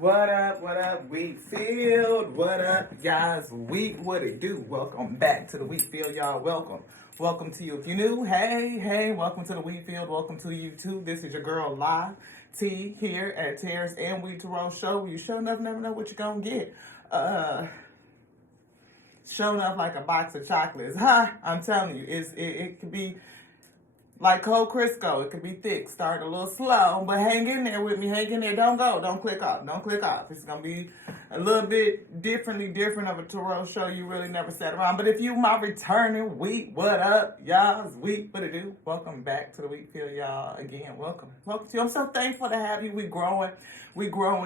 What up, Wheatfield? What up, guys? What it do? Welcome back to the Wheatfield, y'all. Welcome to you. If you're new, hey, welcome to the Wheatfield. Welcome to YouTube. This is your girl, La T, here at Terrace and Wheat to Roll Show. You sure enough never know what you're gonna get. Showing up like a box of chocolates. I'm telling you, it could be like cold Crisco. It could be thick. Start a little slow, but hang in there with me. Hang in there. Don't go. Don't click off. Don't click off. It's going to be a little bit different of a Tarot show you really never sat around. But if you my returning Wheat, what up, y'all? It's Wheat, what it do? Welcome back to the Wheatfield, y'all. Again, welcome. Welcome to you. I'm so thankful to have you. We growing,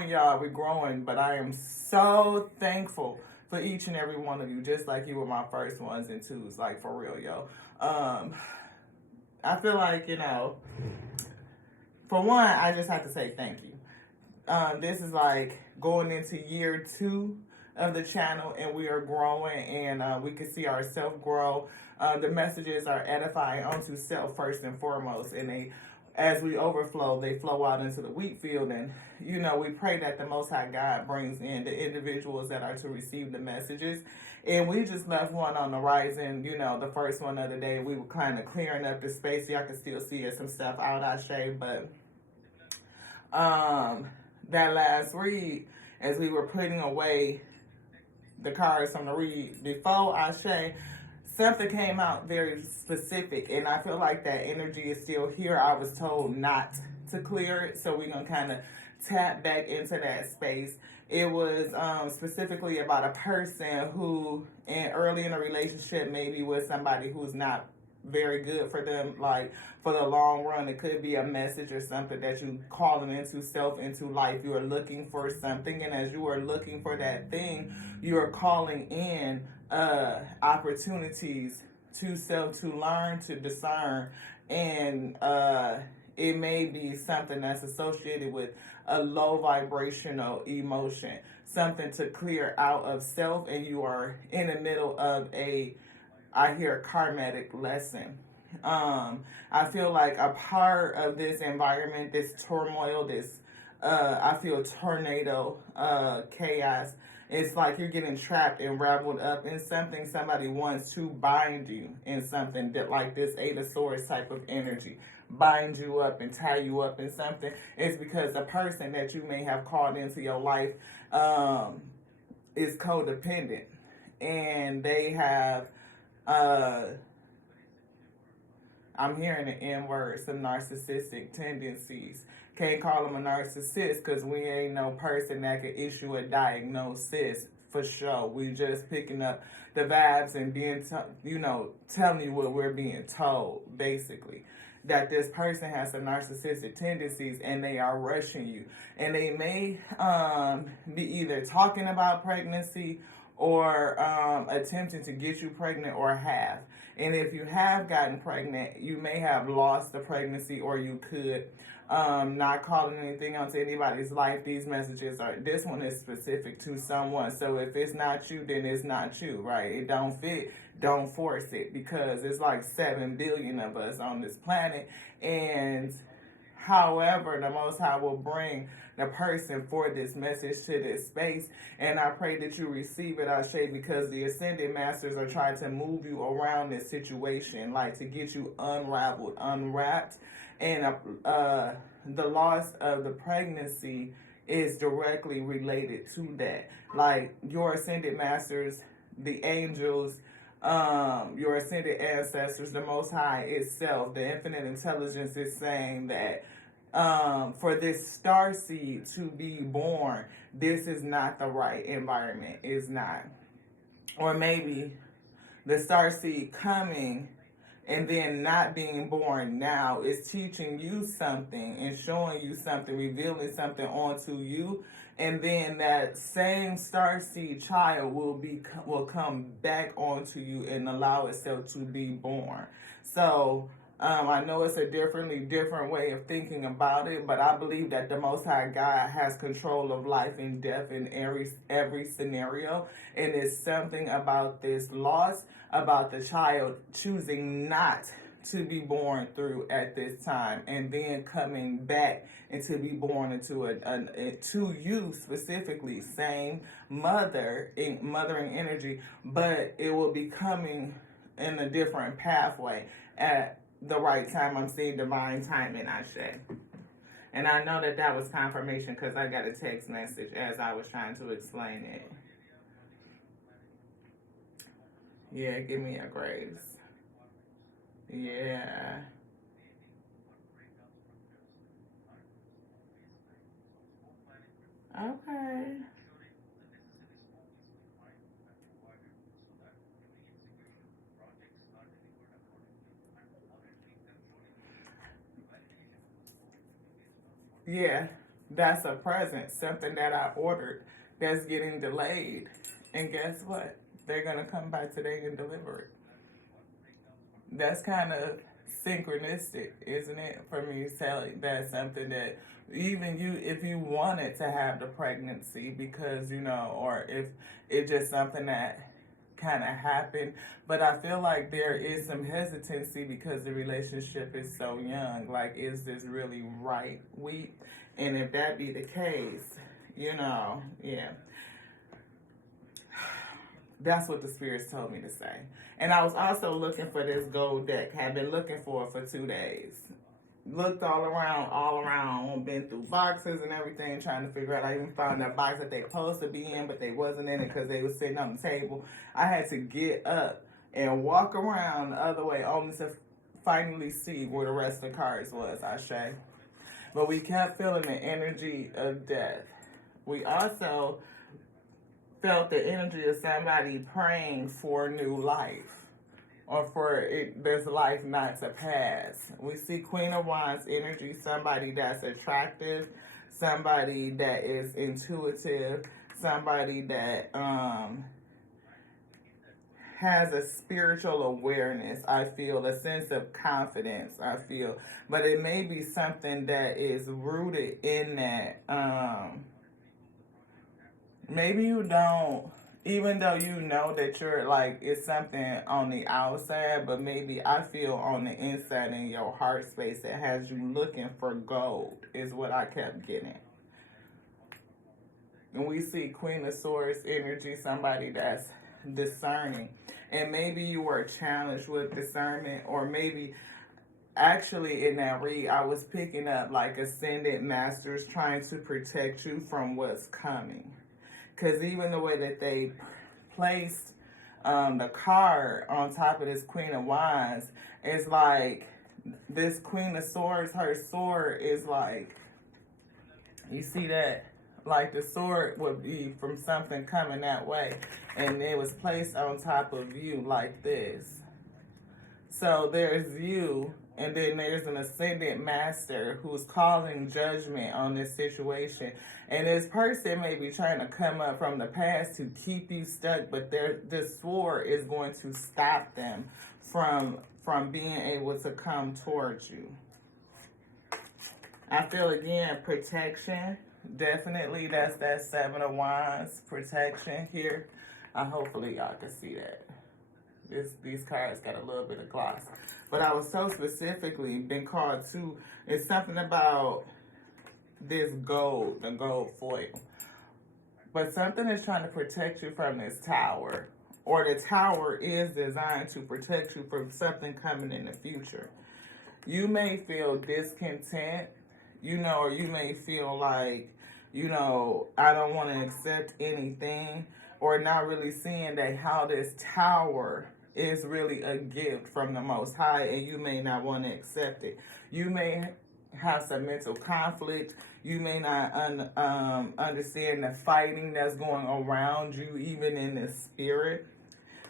y'all. We growing. But I am so thankful for each and every one of you, just like you were my first ones and twos, like for real, yo. I feel like, for one, I just have to say thank you. This is like going into year 2 of the channel, and we are growing, and we can see ourselves grow. The messages are edifying onto self first and foremost, and as we overflow, they flow out into the wheat field. And, we pray that the Most High God brings in the individuals that are to receive the messages. And we just left one on the rising, the first one of the day. We were kind of clearing up the space. Y'all can still see some stuff out, I shade. But that last read, as we were putting away the cards from the read before Ashe, something came out very specific, and I feel like that energy is still here. I was told not to clear it, so we're going to kind of tap back into that space. It was specifically about a person who, early in a relationship, maybe with somebody who's not very good for them, like for the long run. It could be a message or something that you calling into self, into life. You are looking for something, and as you are looking for that thing, you are calling in opportunities to self, to learn, to discern, and it may be something that's associated with a low vibrational emotion, something to clear out of self, and you are in the middle of a karmatic lesson. I feel like a part of this environment, this turmoil, I feel tornado, chaos. It's like you're getting trapped and raveled up in something. Somebody wants to bind you in something that, like this Eight of Swords type of energy, bind you up and tie you up in something. It's because the person that you may have called into your life is codependent, and they have I'm hearing the N word, some narcissistic tendencies. Can't call them a narcissist because we ain't no person that can issue a diagnosis for sure. We just picking up the vibes and being, telling you what we're being told, basically. That this person has some narcissistic tendencies and they are rushing you. And they may be either talking about pregnancy or attempting to get you pregnant, or have. And if you have gotten pregnant, you may have lost the pregnancy, or you could. Not calling anything onto anybody's life. These messages this one is specific to someone. So if it's not you, then it's not you, right? It don't fit, don't force it, because it's like 7 billion of us on this planet. And however, the Most High will bring the person for this message to this space. And I pray that you receive it, Ashe, because the Ascended Masters are trying to move you around this situation, like to get you unraveled, unwrapped. And the loss of the pregnancy is directly related to that. Like your Ascended Masters, the angels, your ascended ancestors, the Most High itself, the infinite intelligence is saying that for this star seed to be born, this is not the right environment. It's not. Or maybe the star seed coming and then not being born now is teaching you something and showing you something, revealing something onto you. And then that same starseed child will come back onto you and allow itself to be born. So I know it's a different way of thinking about it, but I believe that the Most High God has control of life and death in every scenario. And it's something about this loss, about the child choosing not to be born through at this time, and then coming back and to be born into to you specifically, same mothering energy, but it will be coming in a different pathway at the right time. I'm seeing divine timing, I say. And I know that that was confirmation because I got a text message as I was trying to explain it. Yeah, give me a grace. Yeah. Okay. Yeah, that's a present, something that I ordered that's getting delayed. And guess what? They're going to come by today and deliver it. That's kind of synchronistic, isn't it? For me to tell you that's something that even you, if you wanted to have the pregnancy because, or if it's just something that kind of happened. But I feel like there is some hesitancy because the relationship is so young. Like, is this really right, Wheat? And if that be the case, yeah. That's what the spirits told me to say. And I was also looking for this gold deck. Had been looking for it for 2 days. Looked all around, been through boxes and everything, trying to figure out. I even found that box that they supposed to be in, but they wasn't in it because they was sitting on the table. I had to get up and walk around the other way, only to finally see where the rest of the cards was, Ashe. But we kept feeling the energy of death. We also felt the energy of somebody praying for new life, or for this life not to pass. We see Queen of Wands energy, somebody that's attractive, somebody that is intuitive, somebody that has a spiritual awareness, I feel, a sense of confidence, I feel. But it may be something that is rooted in that. Maybe you don't, even though you know that you're like, it's something on the outside, but maybe I feel on the inside in your heart space that has you looking for gold, is what I kept getting. And we see Queen of Swords energy, somebody that's discerning. And maybe you were challenged with discernment, or maybe actually in that read, I was picking up like ascended masters trying to protect you from what's coming. Because even the way that they placed the card on top of this Queen of Wands is like, this Queen of Swords, her sword is like, you see that? Like the sword would be from something coming that way. And it was placed on top of you like this. So there's you, and then there's an ascendant master who's calling judgment on this situation. And this person may be trying to come up from the past to keep you stuck, but this sword is going to stop them from being able to come towards you. I feel, again, protection. Definitely, that's that Seven of Wands, protection here. Hopefully y'all can see that. These cards got a little bit of gloss. But I was so specifically been called to, it's something about this gold, the gold foil. But something is trying to protect you from this tower. Or the tower is designed to protect you from something coming in the future. You may feel discontent, or you may feel like, I don't want to accept anything, or not really seeing that how this tower is really a gift from the Most High, and you may not want to accept it. You may have some mental conflict. You may not understand the fighting that's going around you, even in the spirit.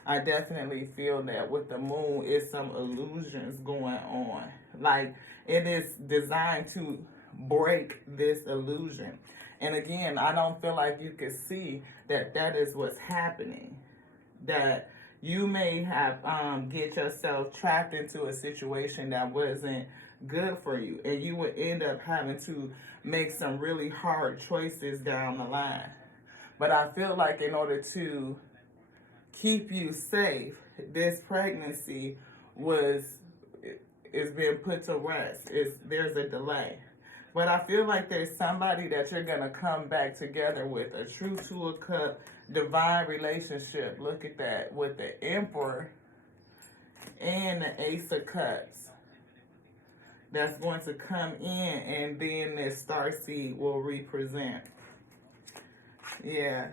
I definitely feel that with the moon, is some illusions going on. Like, it is designed to break this illusion. And again, I don't feel like you can see that that is what's happening. That you may have get yourself trapped into a situation that wasn't good for you, and you would end up having to make some really hard choices down the line. But I feel like in order to keep you safe, this pregnancy was It's been put to rest. There's a delay. But I feel like there's somebody that you're going to come back together with. A true Two of Cups, divine relationship. Look at that. With the Emperor and the Ace of Cups. That's going to come in, and then this starseed will represent. Yeah.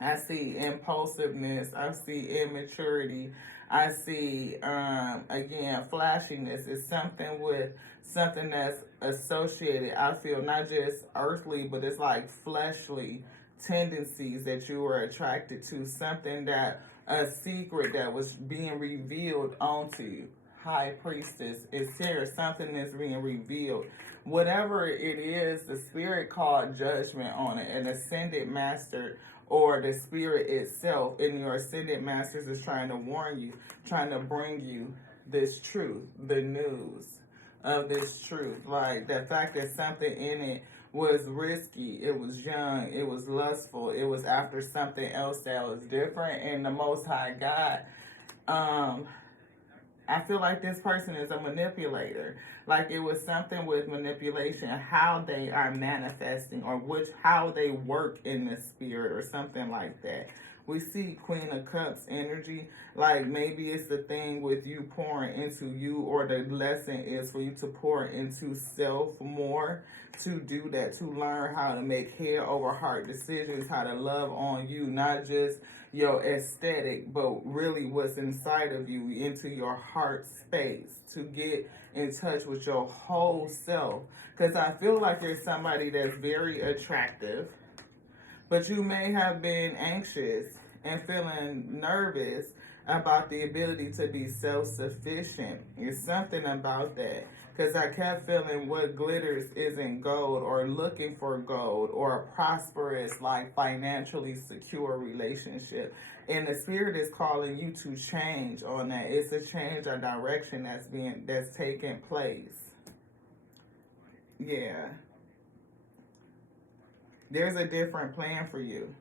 I see impulsiveness. I see immaturity. I see, again, flashiness. It's something that's associated, I feel, not just earthly, but it's like fleshly tendencies that you were attracted to. Something that, a secret that was being revealed onto you. High Priestess is here. Something is being revealed. Whatever it is, the spirit called judgment on it. An ascended master or the spirit itself in your ascended masters is trying to warn you, trying to bring you this truth, the news of this truth. Like the fact that something in it was risky, it was young, it was lustful, it was after something else that was different. And the Most High God, I feel like this person is a manipulator. Like it was something with manipulation, how they are manifesting or how they work in the spirit or something like that. We see Queen of Cups energy. Like maybe it's the thing with you pouring into you, or the lesson is for you to pour into self more, to do that, to learn how to make head over heart decisions, how to love on you, not just your aesthetic, but really what's inside of you, into your heart space, to get in touch with your whole self. Because I feel like there's somebody that's very attractive, but you may have been anxious and feeling nervous about the ability to be self-sufficient. There's something about that. Because I kept feeling what glitters isn't gold, or looking for gold, or a prosperous, like financially secure relationship. And the spirit is calling you to change on that. It's a change of direction that's taking place. Yeah. There's a different plan for you.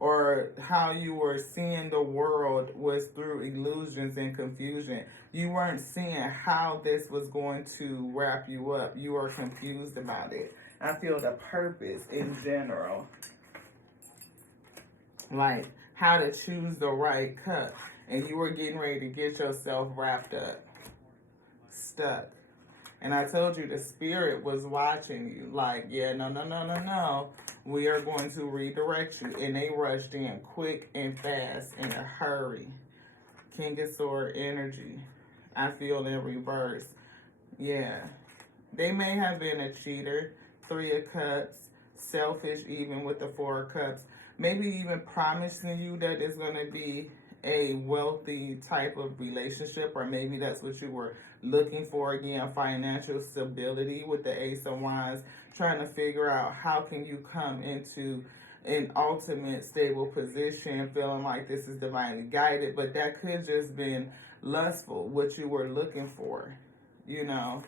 Or how you were seeing the world was through illusions and confusion. You weren't seeing how this was going to wrap you up. You were confused about it. I feel the purpose in general. Like how to choose the right cup. And you were getting ready to get yourself wrapped up. Stuck. And I told you the spirit was watching you. Like, yeah, no. We are going to redirect you. And they rushed in quick and fast in a hurry. King of Sword energy. I feel in reverse. Yeah. They may have been a cheater. 3 of Cups. Selfish even with the 4 of Cups. Maybe even promising you that it's going to be a wealthy type of relationship, or maybe that's what you were looking for. Again, financial stability with the Ace of Wands, trying to figure out how can you come into an ultimate stable position, feeling like this is divinely guided, but that could just been lustful, what you were looking for, you know.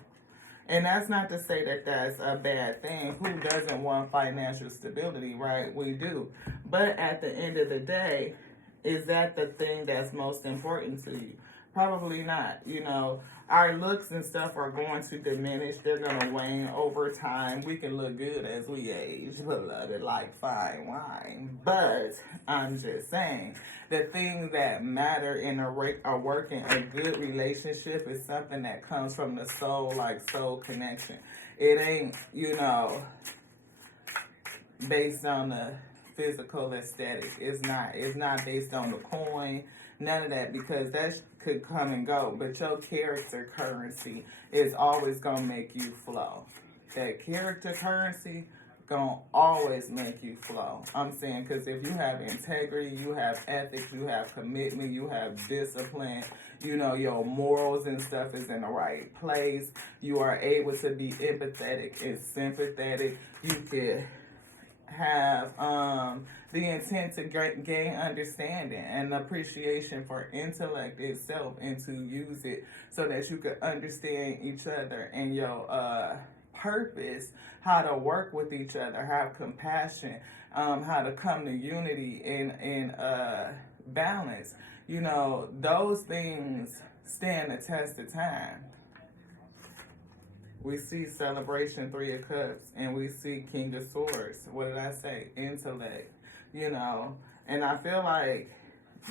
And that's not to say that that's a bad thing. Who doesn't want financial stability, right? We do. But at the end of the day, is that the thing that's most important to you? Probably not. You know, our looks and stuff are going to diminish. They're going to wane over time. We can look good as we age, beloved, like fine wine. But I'm just saying, the things that matter in a working a good relationship is something that comes from the soul, like soul connection. It ain't, you know, based on the physical aesthetic. It's not based on the coin, none of that, because that could come and go. But your character currency is always gonna make you flow. That character currency gonna always make you flow. I'm saying, because if you have integrity, you have ethics, you have commitment, you have discipline, you know, your morals and stuff is in the right place. You are able to be empathetic and sympathetic. You could have the intent to gain understanding and appreciation for intellect itself, and to use it so that you could understand each other and your purpose, how to work with each other, have compassion, how to come to unity and balance. You know, those things stand the test of time. We see celebration, Three of Cups, and we see King of Swords. What did I say? Intellect. You know, and I feel like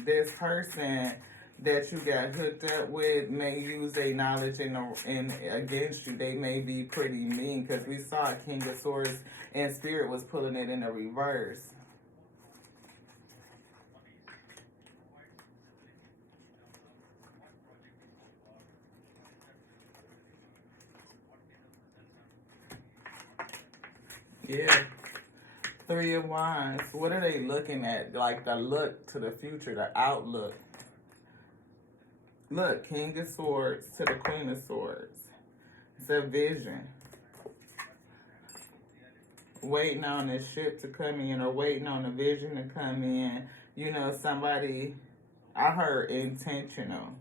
this person that you got hooked up with may use their knowledge in against you. They may be pretty mean because we saw King of Swords and Spirit was pulling it in the reverse. Yeah. Three of Wands. What are they looking at? Like the look to the future, the outlook. Look, King of Swords to the Queen of Swords. It's a vision. Waiting on this ship to come in or waiting on a vision to come in. You know, somebody, I heard intentional.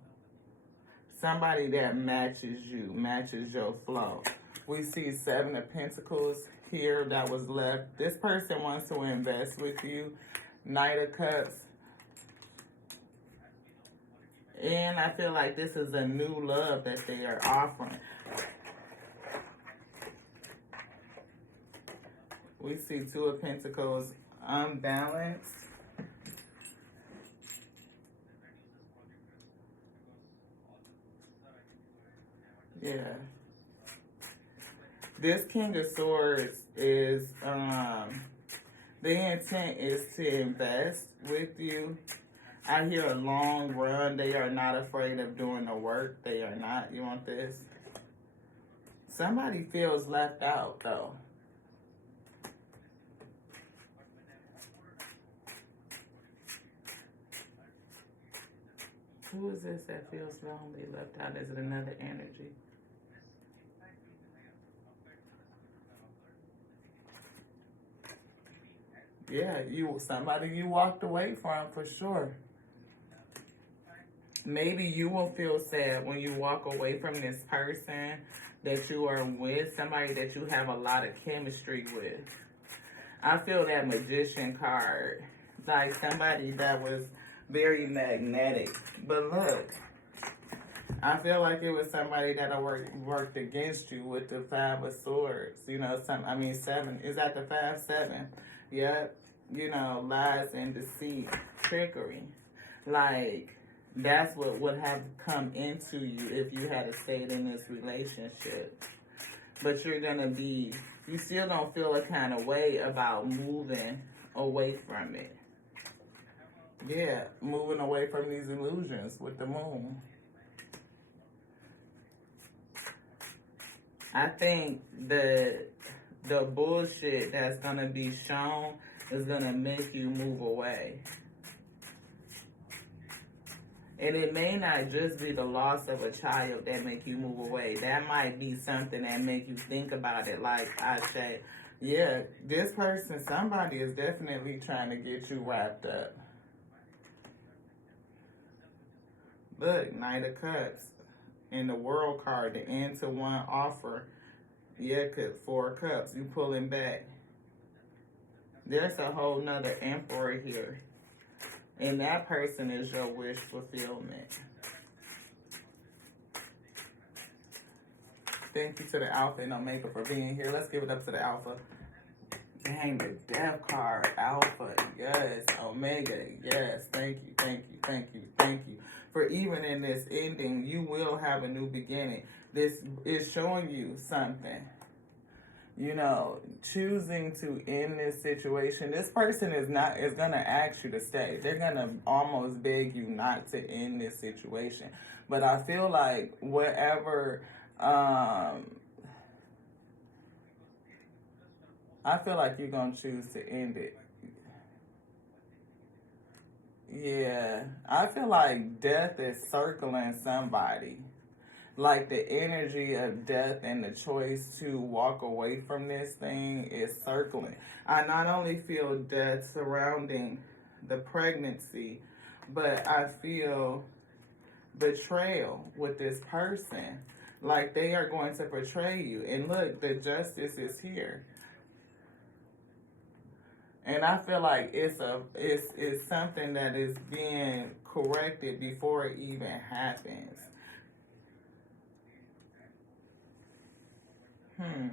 Somebody that matches you, matches your flow. We see Seven of Pentacles here that was left. This person wants to invest with you. Knight of Cups. And I feel like this is a new love that they are offering. We see Two of Pentacles unbalanced. Yeah. This King of Swords is, the intent is to invest with you. I hear a long run. They are not afraid of doing the work. They are not. You want this? Somebody feels left out, though. Who is this that feels lonely, left out? Is it another energy? Yeah, somebody you walked away from for sure. Maybe you will feel sad when you walk away from this person that you are with, somebody that you have a lot of chemistry with. I feel that Magician card, like somebody that was very magnetic. But look, I feel like it was somebody that worked against you with the Five of Swords. You know, seven. Is that the 5-7? Yep. You know, lies and deceit, trickery. Like, that's what would have come into you if you had stayed in this relationship. But you still don't feel a kind of way about moving away from it. Yeah, moving away from these illusions with the moon. I think the bullshit that's going to be shown is going to make you move away. And it may not just be the loss of a child that make you move away. That might be something that make you think about it. Like I say, yeah, this person, somebody is definitely trying to get you wrapped up. Look, Knight of Cups. In the World card, the end to one offer. Yeah, 4 cups. You pulling back. There's a whole nother Emperor here. And that person is your wish fulfillment. Thank you to the Alpha and Omega for being here. Let's give it up to the Alpha. Dang, the Death card. Alpha, yes. Omega, yes. Thank you, thank you, thank you, thank you. For even in this ending, you will have a new beginning. This is showing you something. You know, choosing to end this situation. This person is gonna ask you to stay. They're gonna almost beg you not to end this situation. But I feel like whatever, I feel like you're gonna choose to end it. Yeah, I feel like death is circling somebody. Like the energy of death and the choice to walk away from this thing is circling. I not only feel death surrounding the pregnancy, but I feel betrayal with this person. Like they are going to betray you. And look, the justice is here. And I feel like it's something that is being corrected before it even happens. Hmm.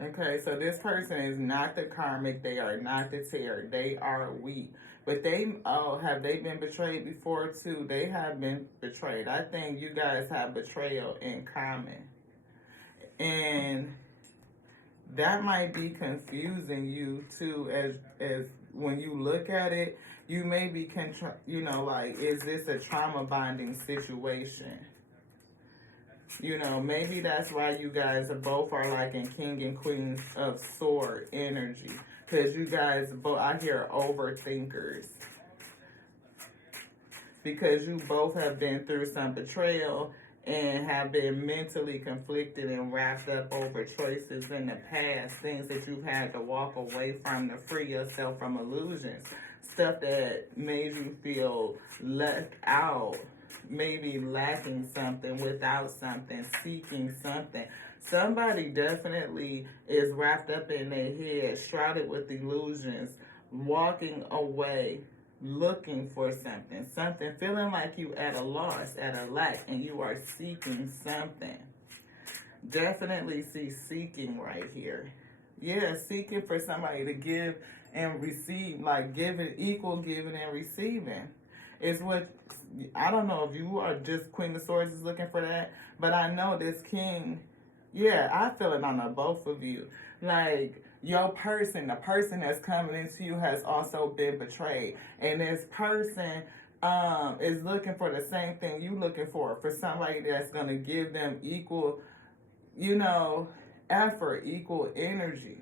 Okay, so this person is not the karmic. They are not the tear. They are weak. But they, oh, have they been betrayed before too? They have been betrayed. I think you guys have betrayal in common. And that might be confusing you too, as when you look at it, you may be, like, is this a trauma bonding situation? Maybe that's why you guys are both are like in King and Queen of Sword energy. Because you guys both, I hear overthinkers. Because you both have been through some betrayal and have been mentally conflicted and wrapped up over choices in the past, things that you've had to walk away from to free yourself from illusions, stuff that made you feel left out, maybe lacking something, without something, seeking something. Somebody definitely is wrapped up in their head, shrouded with illusions, walking away, looking for something, feeling like you at a loss, at a lack, and you are seeking something. Definitely see seeking right here. Yeah, seeking for somebody to give and receive, like giving, equal giving and receiving. Is what, I don't know if you are just Queen of Swords is looking for that, but I know this King, yeah, I feel it on the both of you. Like, your person, the person that's coming into you has also been betrayed. And this person is looking for the same thing you looking for somebody that's going to give them equal, effort, equal energy.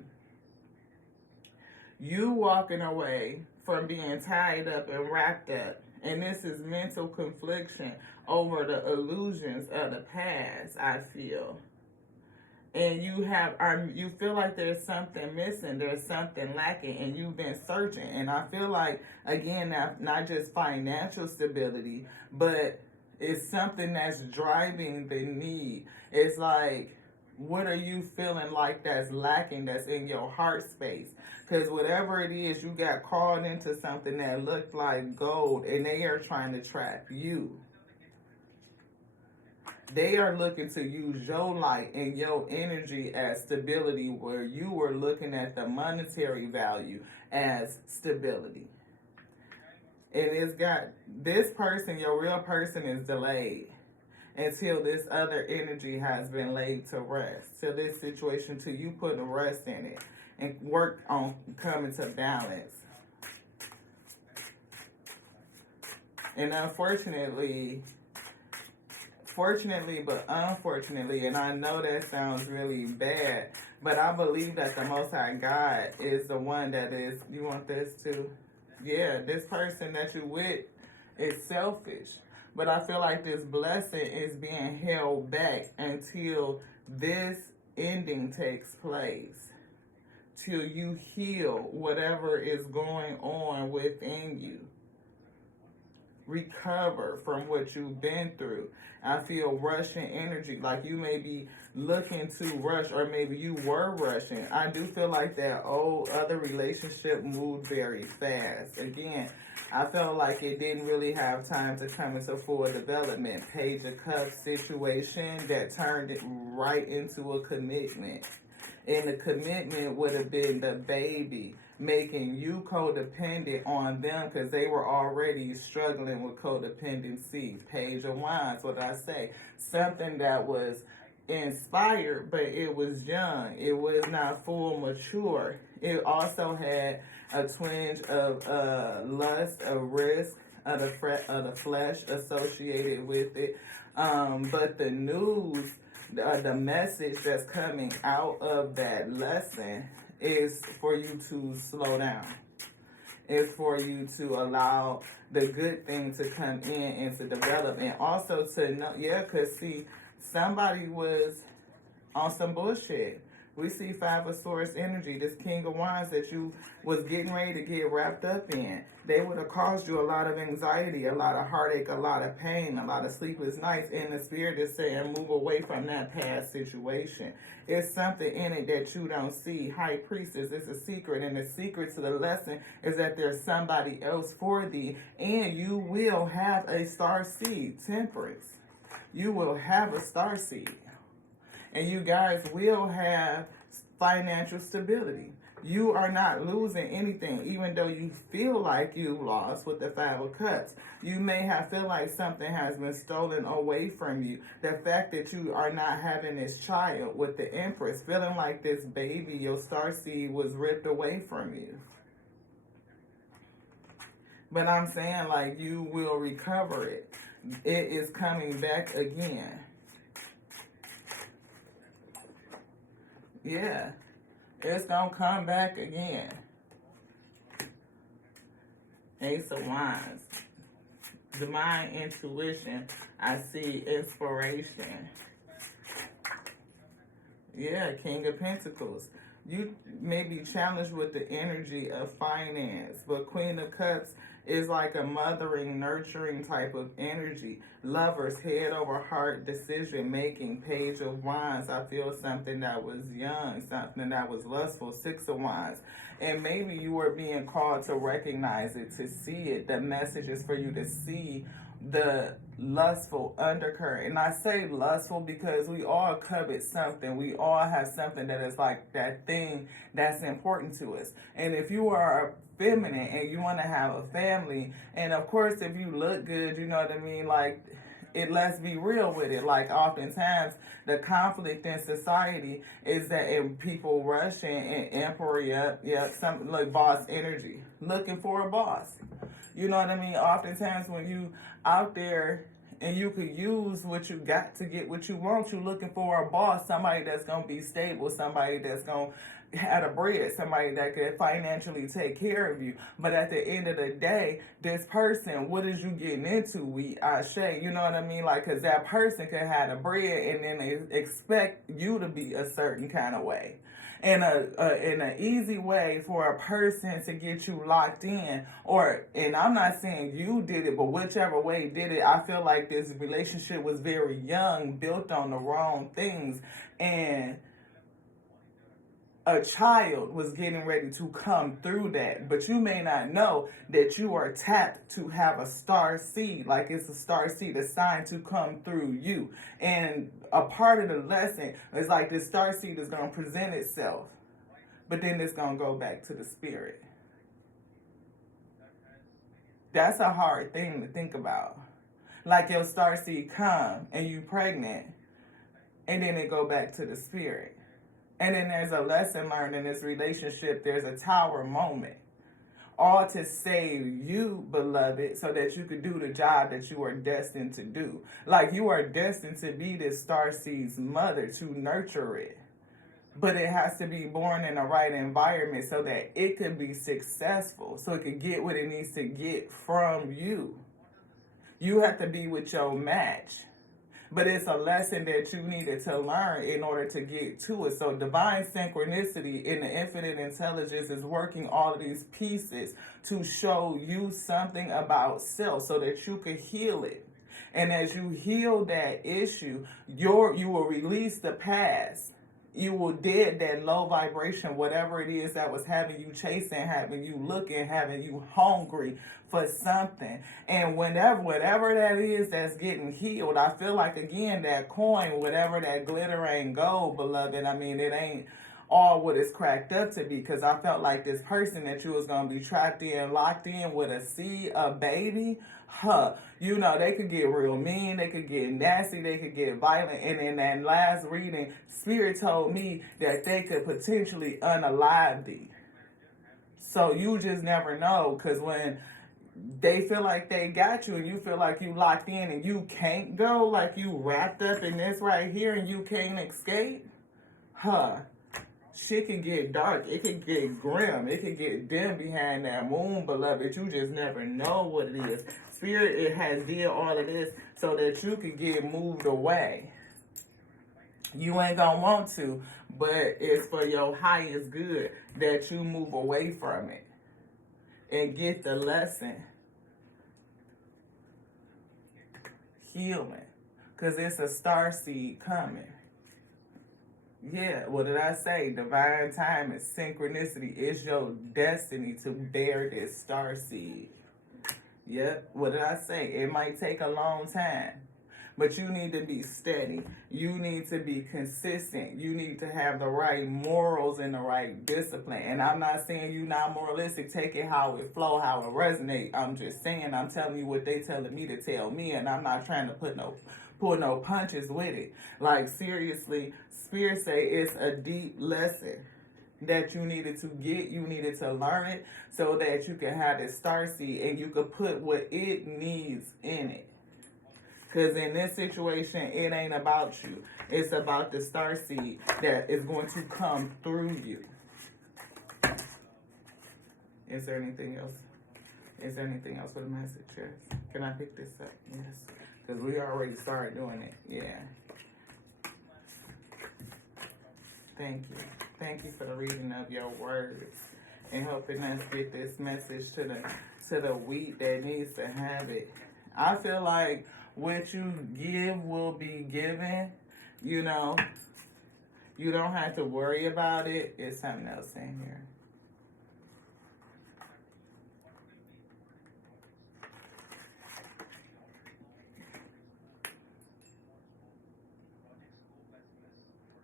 You walking away from being tied up and wrapped up. And this is mental confliction over the illusions of the past, I feel. And you feel like there's something missing, there's something lacking, and you've been searching. And I feel like, again, not just financial stability, but it's something that's driving the need. It's like, what are you feeling like that's lacking, that's in your heart space? Because whatever it is, you got called into something that looked like gold, and they are trying to trap you. They are looking to use your light and your energy as stability, where you were looking at the monetary value as stability. And it's got this person, your real person, is delayed until this other energy has been laid to rest. Till this situation, till you put a rest in it and work on coming to balance. And fortunately, but unfortunately, and I know that sounds really bad, but I believe that the Most High God is the one that is, you want this too? Yeah, this person that you with is selfish. But I feel like this blessing is being held back until this ending takes place. Till you heal whatever is going on within you. Recover from what you've been through. I feel rushing energy, like you may be looking to rush, or maybe you were rushing. I do feel like that old other relationship moved very fast. Again, I felt like it didn't really have time to come into full development. Page of Cups situation that turned it right into a commitment. And the commitment would have been the baby, making you codependent on them because they were already struggling with codependency. Page of Wands, what I say, something that was inspired, but it was young. It was not full mature. It also had a twinge of lust, a risk, of the flesh associated with it. But the news, the message that's coming out of that lesson is for you to slow down. It's for you to allow the good thing to come in and to develop. And also to know, yeah, because see, somebody was on some bullshit. We see Five of Swords energy, this King of Wands that you was getting ready to get wrapped up in. They would have caused you a lot of anxiety, a lot of heartache, a lot of pain, a lot of sleepless nights. And the Spirit is saying, move away from that past situation. It's something in it that you don't see. High Priestess is a secret, and the secret to the lesson is that there's somebody else for thee, and you will have a star seed. Temperance. You will have a star seed. And you guys will have financial stability. You are not losing anything, even though you feel like you lost with the Five of Cups. You may have feel like something has been stolen away from you. The fact that you are not having this child with the Empress, feeling like this baby, your starseed, was ripped away from you. But I'm saying, like, you will recover it. It is coming back again. Yeah. It's gonna come back again. Ace of Wands. Divine intuition. I see inspiration. Yeah, King of Pentacles. You may be challenged with the energy of finance, but Queen of Cups is like a mothering, nurturing type of energy. Lovers, head over heart, decision making. Page of Wands, I feel something that was young, something that was lustful. Six of Wands. And maybe you are being called to recognize it, to see it. The message is for you to see the lustful undercurrent. And I say lustful because we all covet something. We all have something that is like that thing that's important to us. And if you are feminine and you want to have a family, and of course if you look good, you know what I mean, like, let's be real with it. Like, oftentimes the conflict in society is that people rush and emperor, something like boss energy, looking for a boss. You know what I mean? Oftentimes when you out there and you could use what you got to get what you want, you looking for a boss, somebody that's going to be stable, somebody that's going to have a bread, somebody that could financially take care of you. But at the end of the day, this person, what is you getting into? You know what I mean? Like, because that person could have the bread and then they expect you to be a certain kind of way. And in an easy way for a person to get you locked in, and I'm not saying you did it, but whichever way did it, I feel like this relationship was very young, built on the wrong things, and a child was getting ready to come through that. But you may not know that you are tapped to have a star seed, like it's a star seed assigned to come through you. And a part of the lesson is like this star seed is going to present itself, but then it's going to go back to the spirit. That's a hard thing to think about. Like your star seed come and you pregnant, and then it go back to the spirit. And then there's a lesson learned in this relationship. There's a tower moment. All to save you, beloved, so that you could do the job that you are destined to do. Like, you are destined to be this starseed's mother, to nurture it. But it has to be born in the right environment so that it could be successful, so it could get what it needs to get from you. You have to be with your match. But it's a lesson that you needed to learn in order to get to it. So divine synchronicity in the infinite intelligence is working all of these pieces to show you something about self so that you could heal it. And as you heal that issue, you will release the past. You will dead that low vibration, whatever it is that was having you chasing, having you looking, having you hungry for something. And whatever that is that's getting healed, I feel like, again, that coin, whatever that glitter ain't gold, beloved. I mean, it ain't all what it's cracked up to be, because I felt like this person that you was going to be trapped in, locked in with a baby, you know, they could get real mean, they could get nasty, they could get violent. And in that last reading, Spirit told me that they could potentially unalive thee. So you just never know, because when they feel like they got you and you feel like you locked in and you can't go, like you wrapped up in this right here and you can't escape, shit can get dark, it can get grim, it can get dim behind that moon, beloved. You just never know what it is. Spirit, it has did all of this so that you could get moved away. You ain't gonna want to, but it's for your highest good that you move away from it and get the lesson. Healing. Because it's a star seed coming. Yeah, what did I say? Divine time and synchronicity is your destiny to bear this star seed. Yep, what did I say? It might take a long time, but you need to be steady. You need to be consistent. You need to have the right morals and the right discipline. And I'm not saying you not moralistic. Take it how it flow, how it resonate. I'm just saying, I'm telling you what they telling me to tell me, and I'm not trying to pull no punches with it. Like, seriously, Spirit say it's a deep lesson that you needed to get. You needed to learn it so that you can have this star seed and you could put what it needs in it. Because in this situation, it ain't about you. It's about the star seed that is going to come through you. Is there anything else? Is there anything else for the message? Yes. Can I pick this up? Yes. Because we already started doing it. Yeah. Thank you. Thank you for the reading of your words and helping us get this message to the wheat that needs to have it. I feel like what you give will be given. You know, you don't have to worry about it. It's something else in here.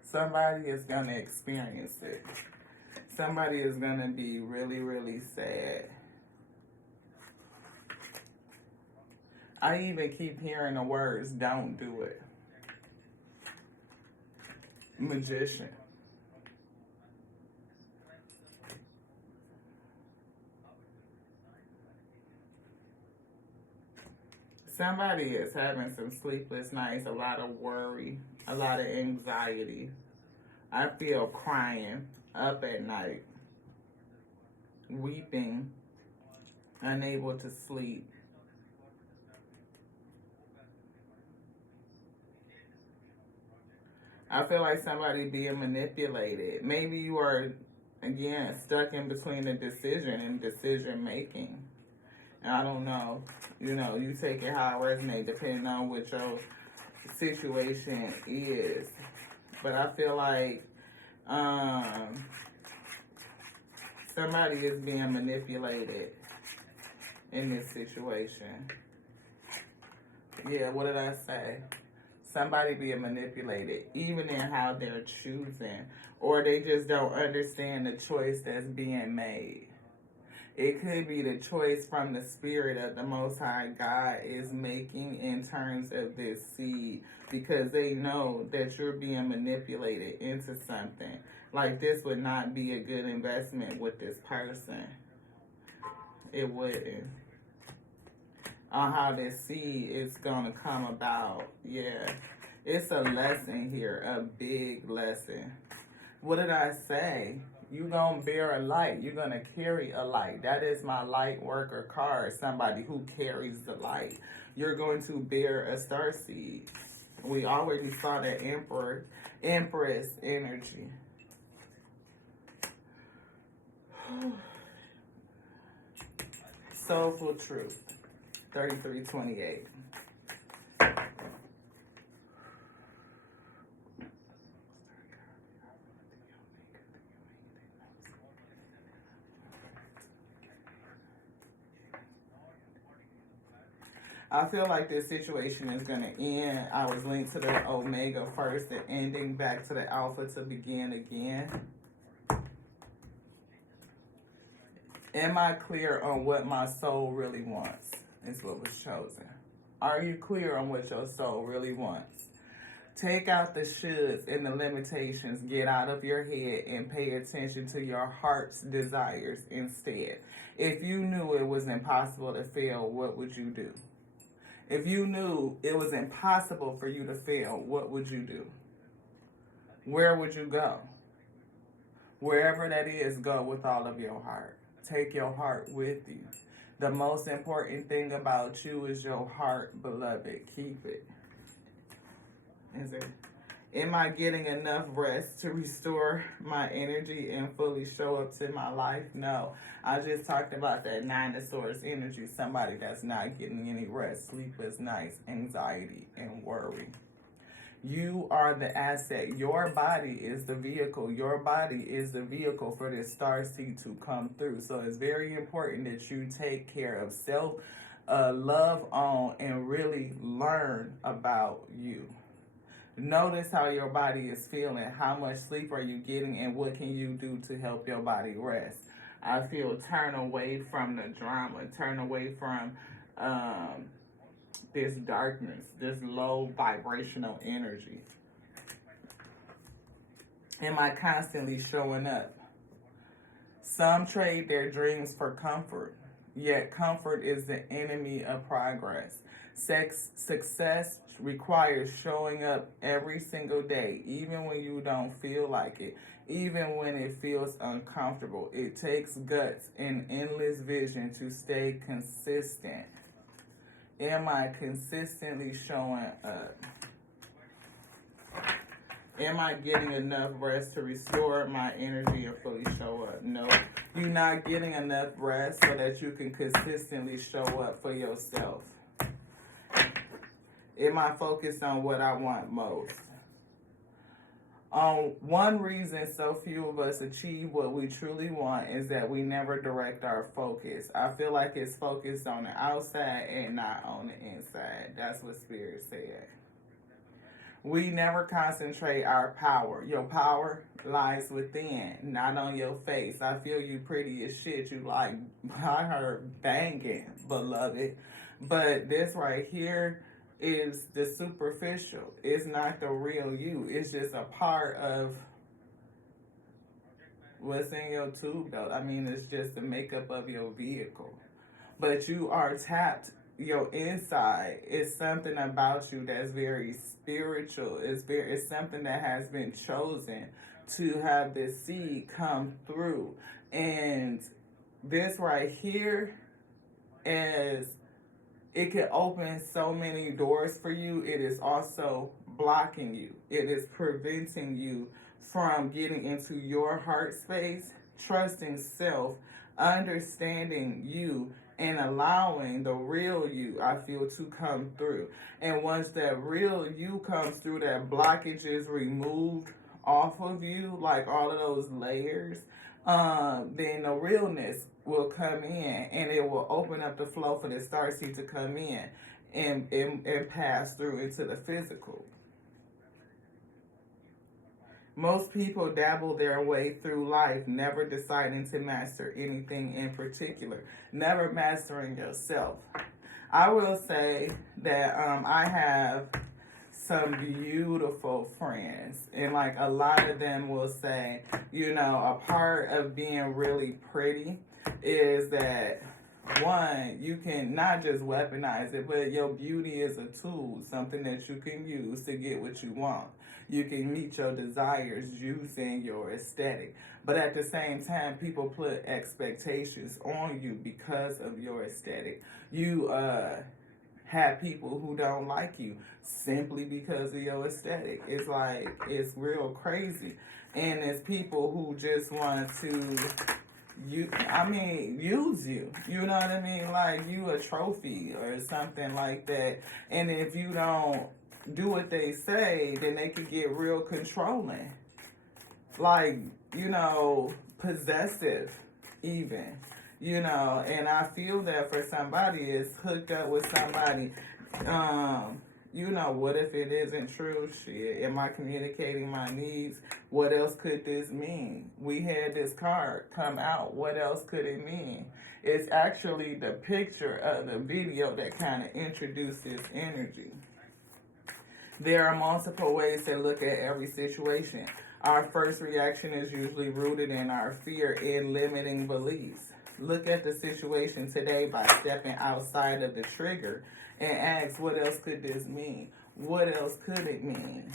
Somebody is going to experience it. Somebody is going to be really, really sad. I even keep hearing the words, don't do it. Magician. Somebody is having some sleepless nights, a lot of worry, a lot of anxiety. I feel crying up at night, weeping, unable to sleep. I feel like somebody being manipulated. Maybe you are, again, stuck in between the decision and decision making. I don't know. You know, you take it how it resonates depending on what your situation is. But I feel like somebody is being manipulated in this situation. Yeah, what did I say? Somebody being manipulated, even in how they're choosing, or they just don't understand the choice that's being made. It could be the choice from the spirit of the Most High God is making in terms of this seed, because they know that you're being manipulated into something. Like, this would not be a good investment with this person. It wouldn't. On how this seed is going to come about. Yeah. It's a lesson here, a big lesson. What did I say? You're going to bear a light. You're going to carry a light. That is my light worker card, somebody who carries the light. You're going to bear a star seed. We already saw that Empress energy. Soulful Truth, 3328. I feel like this situation is going to end. I was linked to the Omega first and ending back to the Alpha to begin again. Am I clear on what my soul really wants? Is what was chosen. Are you clear on what your soul really wants? Take out the shoulds and the limitations. Get out of your head and pay attention to your heart's desires instead. If you knew it was impossible to fail, what would you do? If you knew it was impossible for you to fail, what would you do? Where would you go? Wherever that is, go with all of your heart. Take your heart with you. The most important thing about you is your heart, beloved. Keep it. Am I getting enough rest to restore my energy and fully show up to my life? No. I just talked about that 9 of Swords energy. Somebody that's not getting any rest, sleepless nights, anxiety, and worry. You are the asset. Your body is the vehicle. Your body is the vehicle for this starseed to come through. So it's very important that you take care of self, love on, and really learn about you. Notice how your body is feeling. How much sleep are you getting, and what can you do to help your body rest? I feel turn away from the drama. Turn away from this darkness, this low vibrational energy. Am I constantly showing up? Some trade their dreams for comfort, yet comfort is the enemy of progress. Success requires showing up every single day, even when you don't feel like it, even when it feels uncomfortable. It takes guts and endless vision to stay consistent. Am I consistently showing up? Am I getting enough rest to restore my energy and fully show up? No. You're not getting enough rest so that you can consistently show up for yourself. Am I focused on what I want most? One reason so few of us achieve what we truly want is that we never direct our focus. I feel like it's focused on the outside and not on the inside. That's what Spirit said. We never concentrate our power. Your power lies within, not on your face. I feel you pretty as shit. You like, I heard banging, beloved. But this right here is the superficial. It's not the real you. It's just a part of what's in your tube belt. I mean, it's just the makeup of your vehicle. But you are tapped. Your inside is something about you that's very spiritual. It's something that has been chosen to have this seed come through. And this right here is, it can open so many doors for you. It is also blocking you. It is preventing you from getting into your heart space, trusting self, understanding you, and allowing the real you, I feel, to come through. And once that real you comes through, that blockage is removed off of you, like all of those layers, then the realness will come in, and it will open up the flow for the starseed to come in and pass through into the physical. Most people dabble their way through life, never deciding to master anything in particular, never mastering yourself. I will say that I have some beautiful friends, and like a lot of them will say, you know, a part of being really pretty is that, one, you can not just weaponize it, but your beauty is a tool, something that you can use to get what you want. You can meet your desires using your aesthetic. But at the same time, people put expectations on you because of your aesthetic. You have people who don't like you simply because of your aesthetic. It's like, it's real crazy. And it's people who just want to use you. You know what I mean? Like, you a trophy or something like that. And if you don't do what they say, then they could get real controlling. Like, you know, possessive even. You know, and I feel that for somebody is hooked up with somebody, you know, what if it isn't true? Shit, am I communicating my needs? What else could this mean? We had this card come out. What else could it mean? It's actually the picture of the video that kind of introduces energy. There are multiple ways to look at every situation. Our first reaction is usually rooted in our fear and limiting beliefs. Look at the situation today by stepping outside of the trigger and ask, what else could this mean? What else could it mean?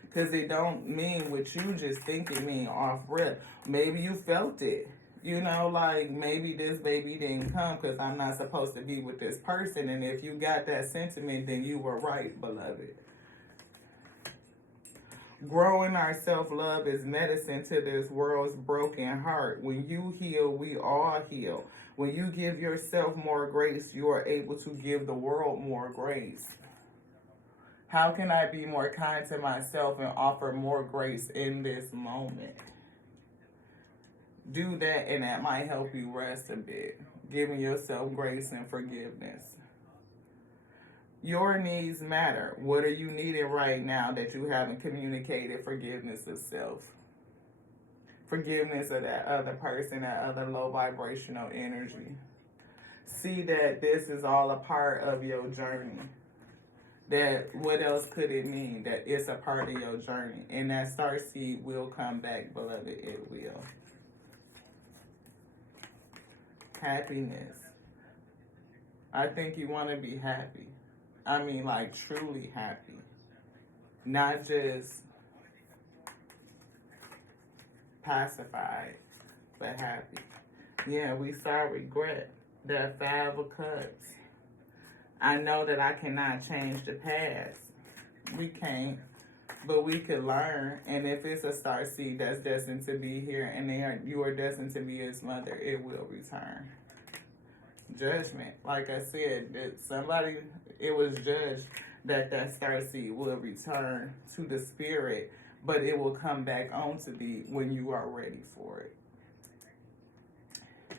Because it don't mean what you just think it mean off rip. Maybe you felt it. You know, like, maybe this baby didn't come because I'm not supposed to be with this person. And if you got that sentiment, then you were right, beloved. Growing our self-love is medicine to this world's broken heart. When you heal, we all heal. When you give yourself more grace, you are able to give the world more grace. How can I be more kind to myself and offer more grace in this moment? Do that, and that might help you rest a bit. Giving yourself grace and forgiveness. Your needs matter. What are you needing right now that you haven't communicated? Forgiveness of self. Forgiveness of that other person, that other low vibrational energy. See that this is all a part of your journey. That what else could it mean? That it's a part of your journey. And that starseed will come back, beloved. It will. Happiness. I think you want to be happy. I mean, like, truly happy. Not just pacified, but happy. Yeah, we saw regret. That 5 of Cups. I know that I cannot change the past. We can't. But we could learn. And if it's a starseed that's destined to be here and you are destined to be his mother, it will return. Judgment. Like I said, that somebody, it was judged that starseed will return to the spirit, but it will come back onto thee when you are ready for it.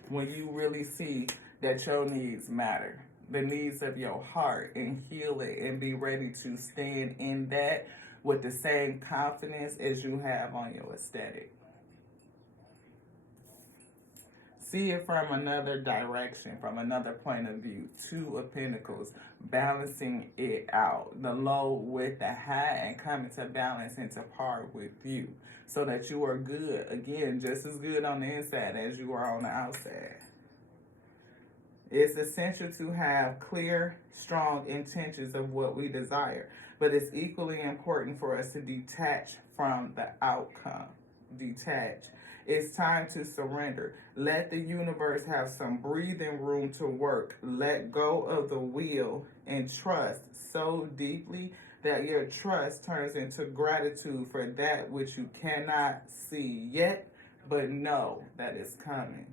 When you really see that your needs matter, the needs of your heart, and heal it and be ready to stand in that with the same confidence as you have on your aesthetic. See it from another direction, from another point of view. 2 of Pentacles, balancing it out. The low with the high and coming to balance into par with you. So that you are good, again, just as good on the inside as you are on the outside. It's essential to have clear, strong intentions of what we desire. But it's equally important for us to detach from the outcome. Detach. It's time to surrender. Let the universe have some breathing room to work. Let go of the wheel and trust so deeply that your trust turns into gratitude for that which you cannot see yet, but know that it's coming.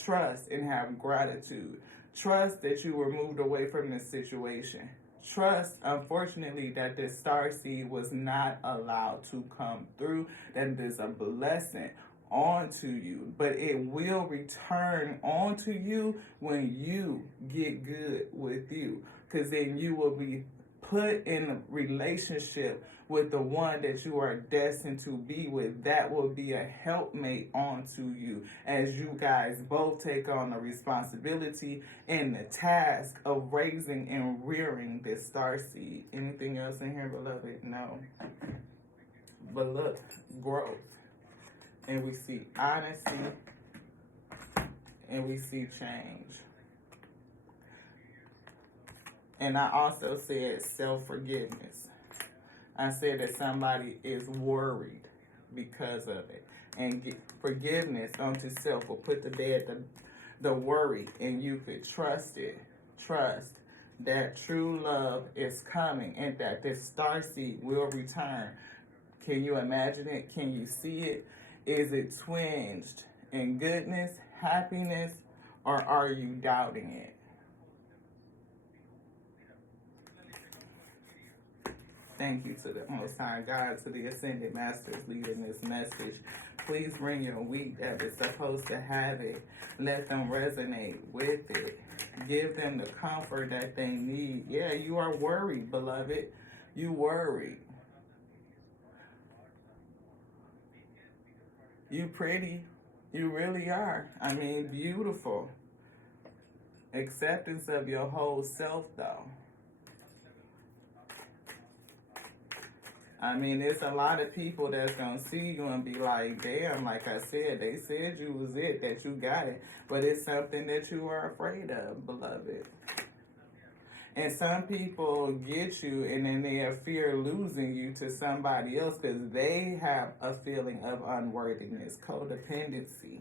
Trust and have gratitude. Trust that you were moved away from this situation. Trust, unfortunately, that this starseed was not allowed to come through. That it is a blessing onto you, but it will return onto you when you get good with you, because then you will be put in a relationship with the one that you are destined to be with. That will be a helpmate onto you as you guys both take on the responsibility and the task of raising and rearing this starseed. Anything else in here, beloved? No. But look, growth. And we see honesty, and we see change. And I also said self-forgiveness. I said that somebody is worried because of it. And forgiveness unto self will put to bed the worry, and you could trust it. Trust that true love is coming and that this starseed will return. Can you imagine it? Can you see it? Is it twinged in goodness, happiness, or are you doubting it? Thank you to the Most High God, to the Ascended Masters leading this message. Please bring your week that is supposed to have it. Let them resonate with it. Give them the comfort that they need. Yeah, you are worried, beloved. You worried. You pretty. You really are. I mean, beautiful. Acceptance of your whole self, though. I mean, there's a lot of people that's going to see you and be like, damn, like I said, they said you was it, that you got it. But it's something that you are afraid of, beloved. And some people get you and then they fear losing you to somebody else because they have a feeling of unworthiness, codependency.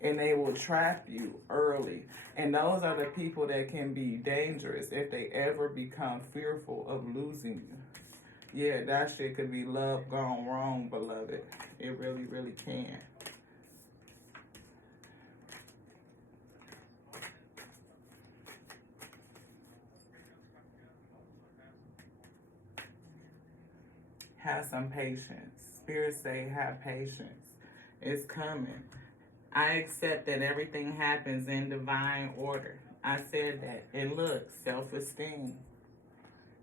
And they will trap you early. And those are the people that can be dangerous if they ever become fearful of losing you. Yeah, that shit could be love gone wrong, beloved. It really, really can. Have some patience. Spirit say, have patience. It's coming. I accept that everything happens in divine order. I said that. And look, self-esteem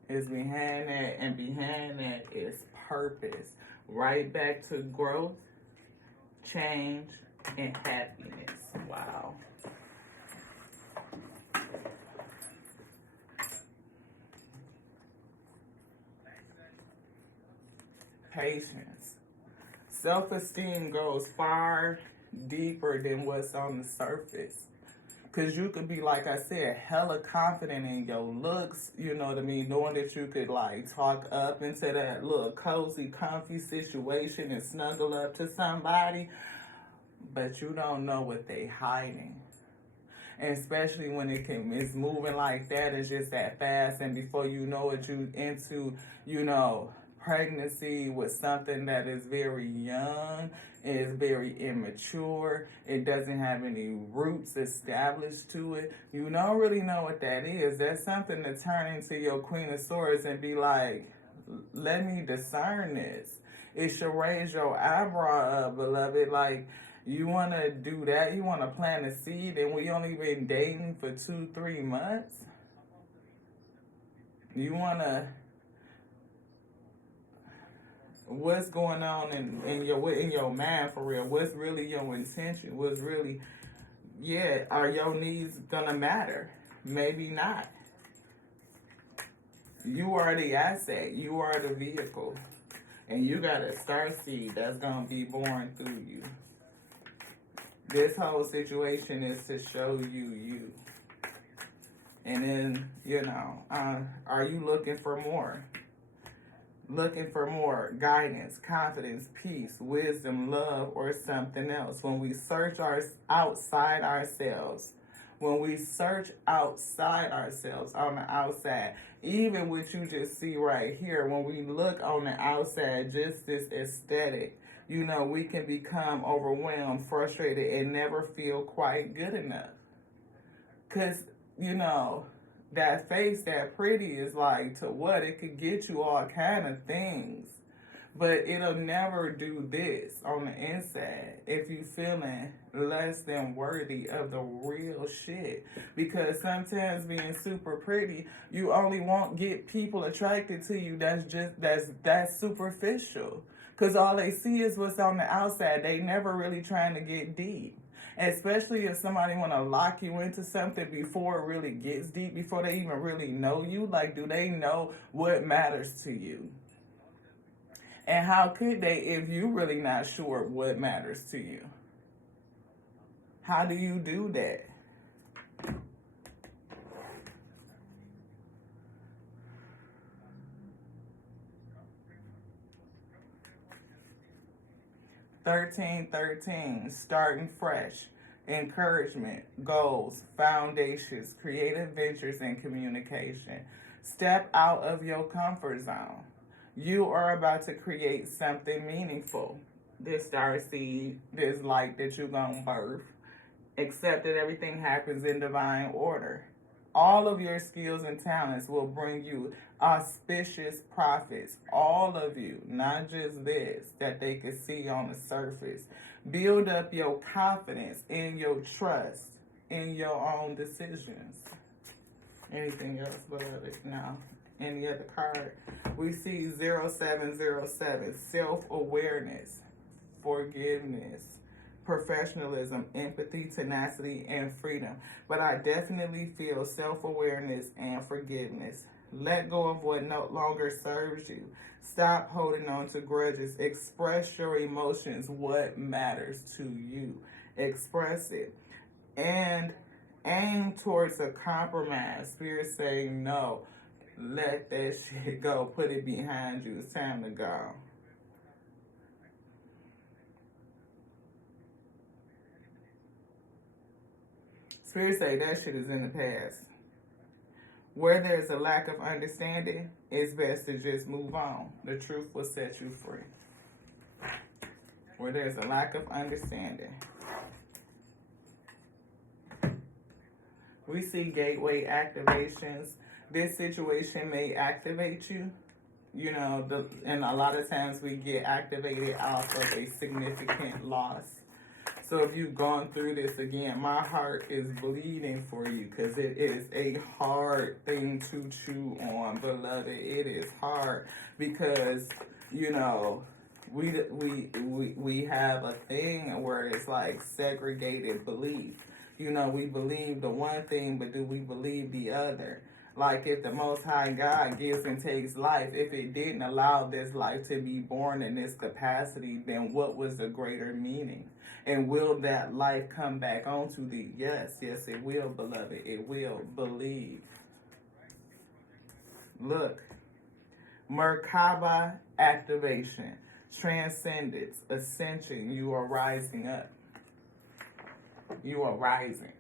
is behind that, and behind that is purpose. Right back to growth, change, and happiness. Wow. Patience. Self-esteem goes far deeper than what's on the surface. Because you could be, like I said, hella confident in your looks, you know what I mean? Knowing that you could, like, talk up into that little cozy, comfy situation and snuggle up to somebody. But you don't know what they hiding. And especially when it's moving like that, it's just that fast. And before you know it, you into, pregnancy with something that is very young, is very immature, it doesn't have any roots established to it. You don't really know what that is. That's something to turn into your Queen of Swords and be like, let me discern this. It should raise your eyebrow up, beloved. Like, you want to do that? You want to plant a seed and we only been dating for 2-3 months? You want to... What's going on in your mind for real? What's really your intention? What's really, are your needs gonna matter? Maybe not. You are the asset. You are the vehicle. And you got a star seed that's gonna be born through you. This whole situation is to show you. And then, are you looking for more? Looking for more guidance, confidence, peace, wisdom, love, or something else. When we search outside ourselves, on the outside, even what you just see right here, when we look on the outside, just this aesthetic, we can become overwhelmed, frustrated, and never feel quite good enough. Because, that face, that pretty is like, to what? It could get you all kind of things. But it'll never do this on the inside if you feeling less than worthy of the real shit. Because sometimes being super pretty, you only won't get people attracted to you that's superficial. Because all they see is what's on the outside. They never really trying to get deep. Especially if somebody want to lock you into something before it really gets deep, before they even really know you. Like, do they know what matters to you? And how could they if you really not sure what matters to you? How do you do that? $13, starting fresh. Encouragement, goals, foundations, creative ventures, and communication. Step out of your comfort zone. You are about to create something meaningful. This star seed, this light that you're going to birth. Accept that everything happens in divine order. All of your skills and talents will bring you auspicious profits. All of you, not just this, that they can see on the surface. Build up your confidence and your trust in your own decisions. Anything else, beloved? No. Any other card? We see 0707, self-awareness, forgiveness, professionalism, empathy, tenacity, and freedom. But I definitely feel self-awareness and forgiveness. Let go of what no longer serves you. Stop holding on to grudges. Express your emotions, what matters to you. Express it. And aim towards a compromise. Spirit saying no. Let that shit go. Put it behind you. It's time to go. Spirit say that shit is in the past. Where there's a lack of understanding, it's best to just move on. The truth will set you free. Where there's a lack of understanding. We see gateway activations. This situation may activate you. You know, and a lot of times we get activated off of a significant loss. So if you've gone through this again, my heart is bleeding for you because it is a hard thing to chew on, beloved. It is hard because, you know, we have a thing where it's like segregated belief. You know, we believe the one thing, but do we believe the other? Like if the Most High God gives and takes life, if it didn't allow this life to be born in this capacity, then what was the greater meaning? And will that life come back onto thee? Yes, yes, it will, beloved. It will. Believe. Look. Merkaba activation. Transcendence. Ascension. You are rising up. You are rising.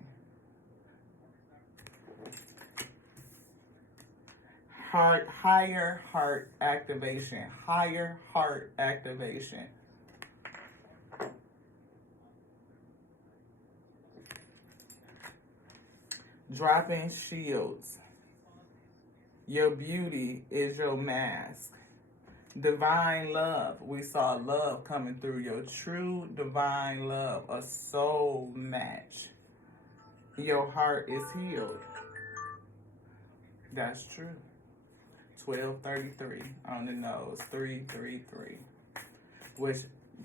Higher heart activation. Higher heart activation. Dropping shields. Your beauty is your mask. Divine love. We saw love coming through. Your true divine love. A soul match. Your heart is healed. That's true. 1233 on the nose. 333. Which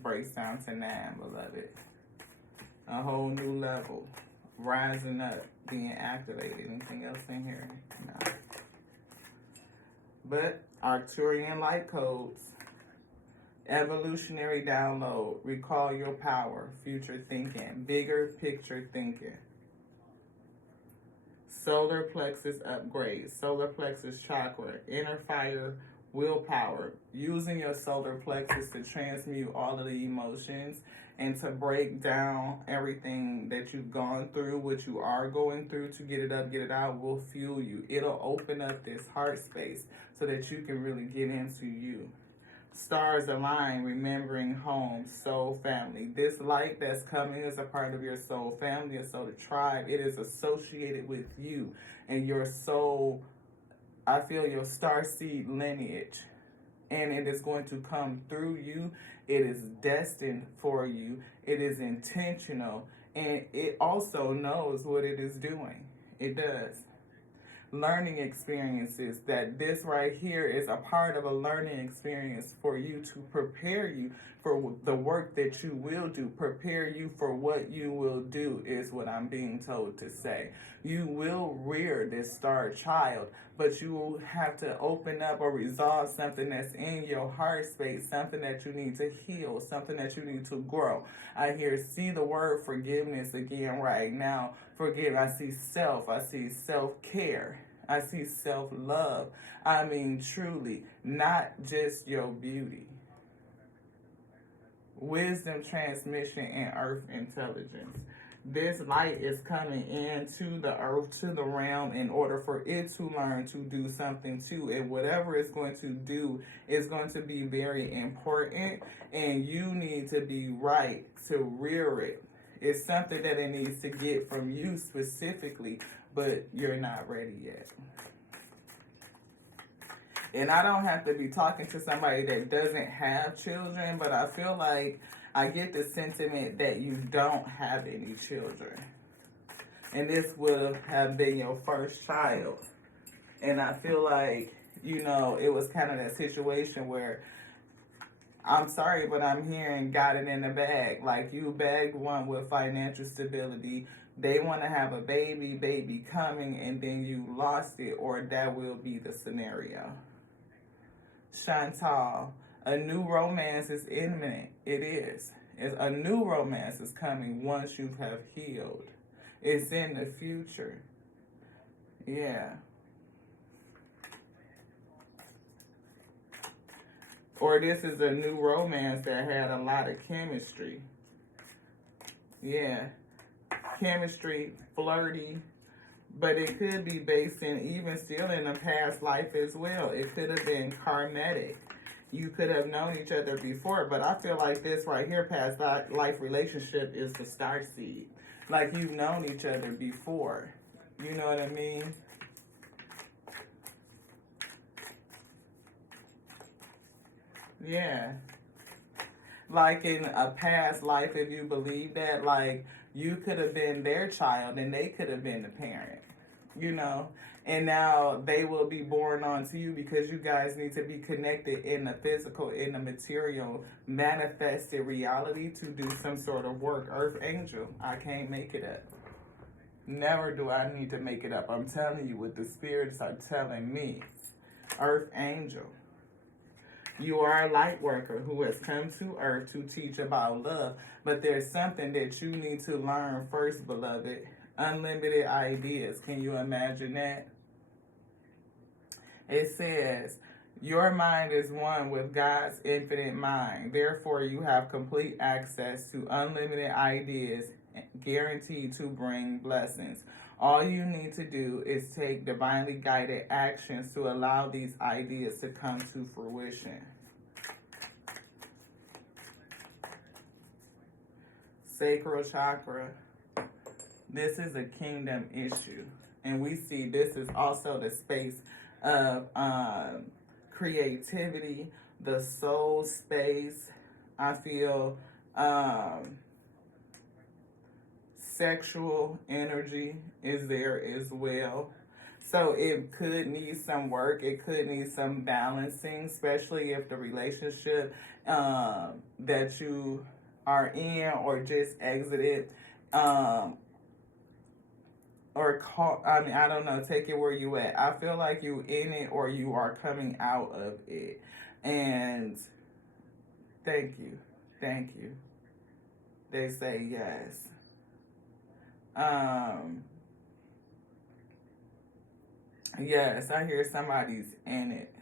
breaks down to 9, beloved. A whole new level. Rising up. Being activated. Anything else in here? No. But Arcturian light codes, evolutionary download, recall your power, future thinking, bigger picture thinking, solar plexus upgrade, solar plexus chakra, inner fire, willpower, using your solar plexus to transmute all of the emotions and to break down everything that you've gone through, what you are going through, to get it up, get it out, will fuel you. It'll open up this heart space so that you can really get into you. Stars align, remembering home, soul family. This light that's coming is a part of your soul family, a soul tribe. It is associated with you and your soul, I feel your star seed lineage. And it is going to come through you. It is destined for you. It is intentional. And it also knows what it is doing. It does. Learning experiences, that this right here is a part of a learning experience for you to prepare you for the work that you will do, prepare you for what you will do, is what I'm being told to say. You will rear this star child, but you will have to open up or resolve something that's in your heart space, something that you need to heal, something that you need to grow. I hear, see the word forgiveness again right now. Forgive. I see self. I see self-care. I see self-love. I mean, truly, not just your beauty. Wisdom transmission and earth intelligence. This light is coming into the earth, to the realm, in order for it to learn to do something too. And whatever it's going to do is going to be very important. And you need to be right to rear it. It's something that it needs to get from you specifically, but you're not ready yet. And I don't have to be talking to somebody that doesn't have children, but I feel like I get the sentiment that you don't have any children. And this will have been your first child. And I feel like, you know, it was kind of that situation where, I'm sorry, but I'm hearing got it in the bag. Like, you bagged one with financial stability. They want to have a baby coming, and then you lost it, or that will be the scenario. Chantal, a new romance is imminent. It is. A new romance is coming once you have healed. It's in the future. Yeah. Or this is a new romance that had a lot of chemistry. Yeah. Chemistry, flirty, But it could be based in even still in a past life as well. It could have been karmatic. You could have known each other before, but I feel like this right here, past life relationship, is the star seed. Like you've known each other before. You know what I mean? Yeah. Like in a past life, if you believe that, like you could have been their child and they could have been the parent, you know, and now they will be born onto you because you guys need to be connected in the physical, in the material, manifested reality to do some sort of work. Earth angel, I can't make it up. Never do I need to make it up. I'm telling you what the spirits are telling me. Earth angel. You are a light worker who has come to earth to teach about love. But there's something that you need to learn first, beloved. Unlimited ideas. Can you imagine that? It says, your mind is one with God's infinite mind. Therefore, you have complete access to unlimited ideas guaranteed to bring blessings. All you need to do is take divinely guided actions to allow these ideas to come to fruition. Sacral chakra. This is a kingdom issue. And we see this is also the space of creativity, the soul space. I feel sexual energy is there as well. So it could need some work. It could need some balancing, especially if the relationship that you are in or just exited or call, I mean, I don't know, take it where you at. I feel like you in it or you are coming out of it. And thank you. They say yes. Yes, I hear somebody's in it.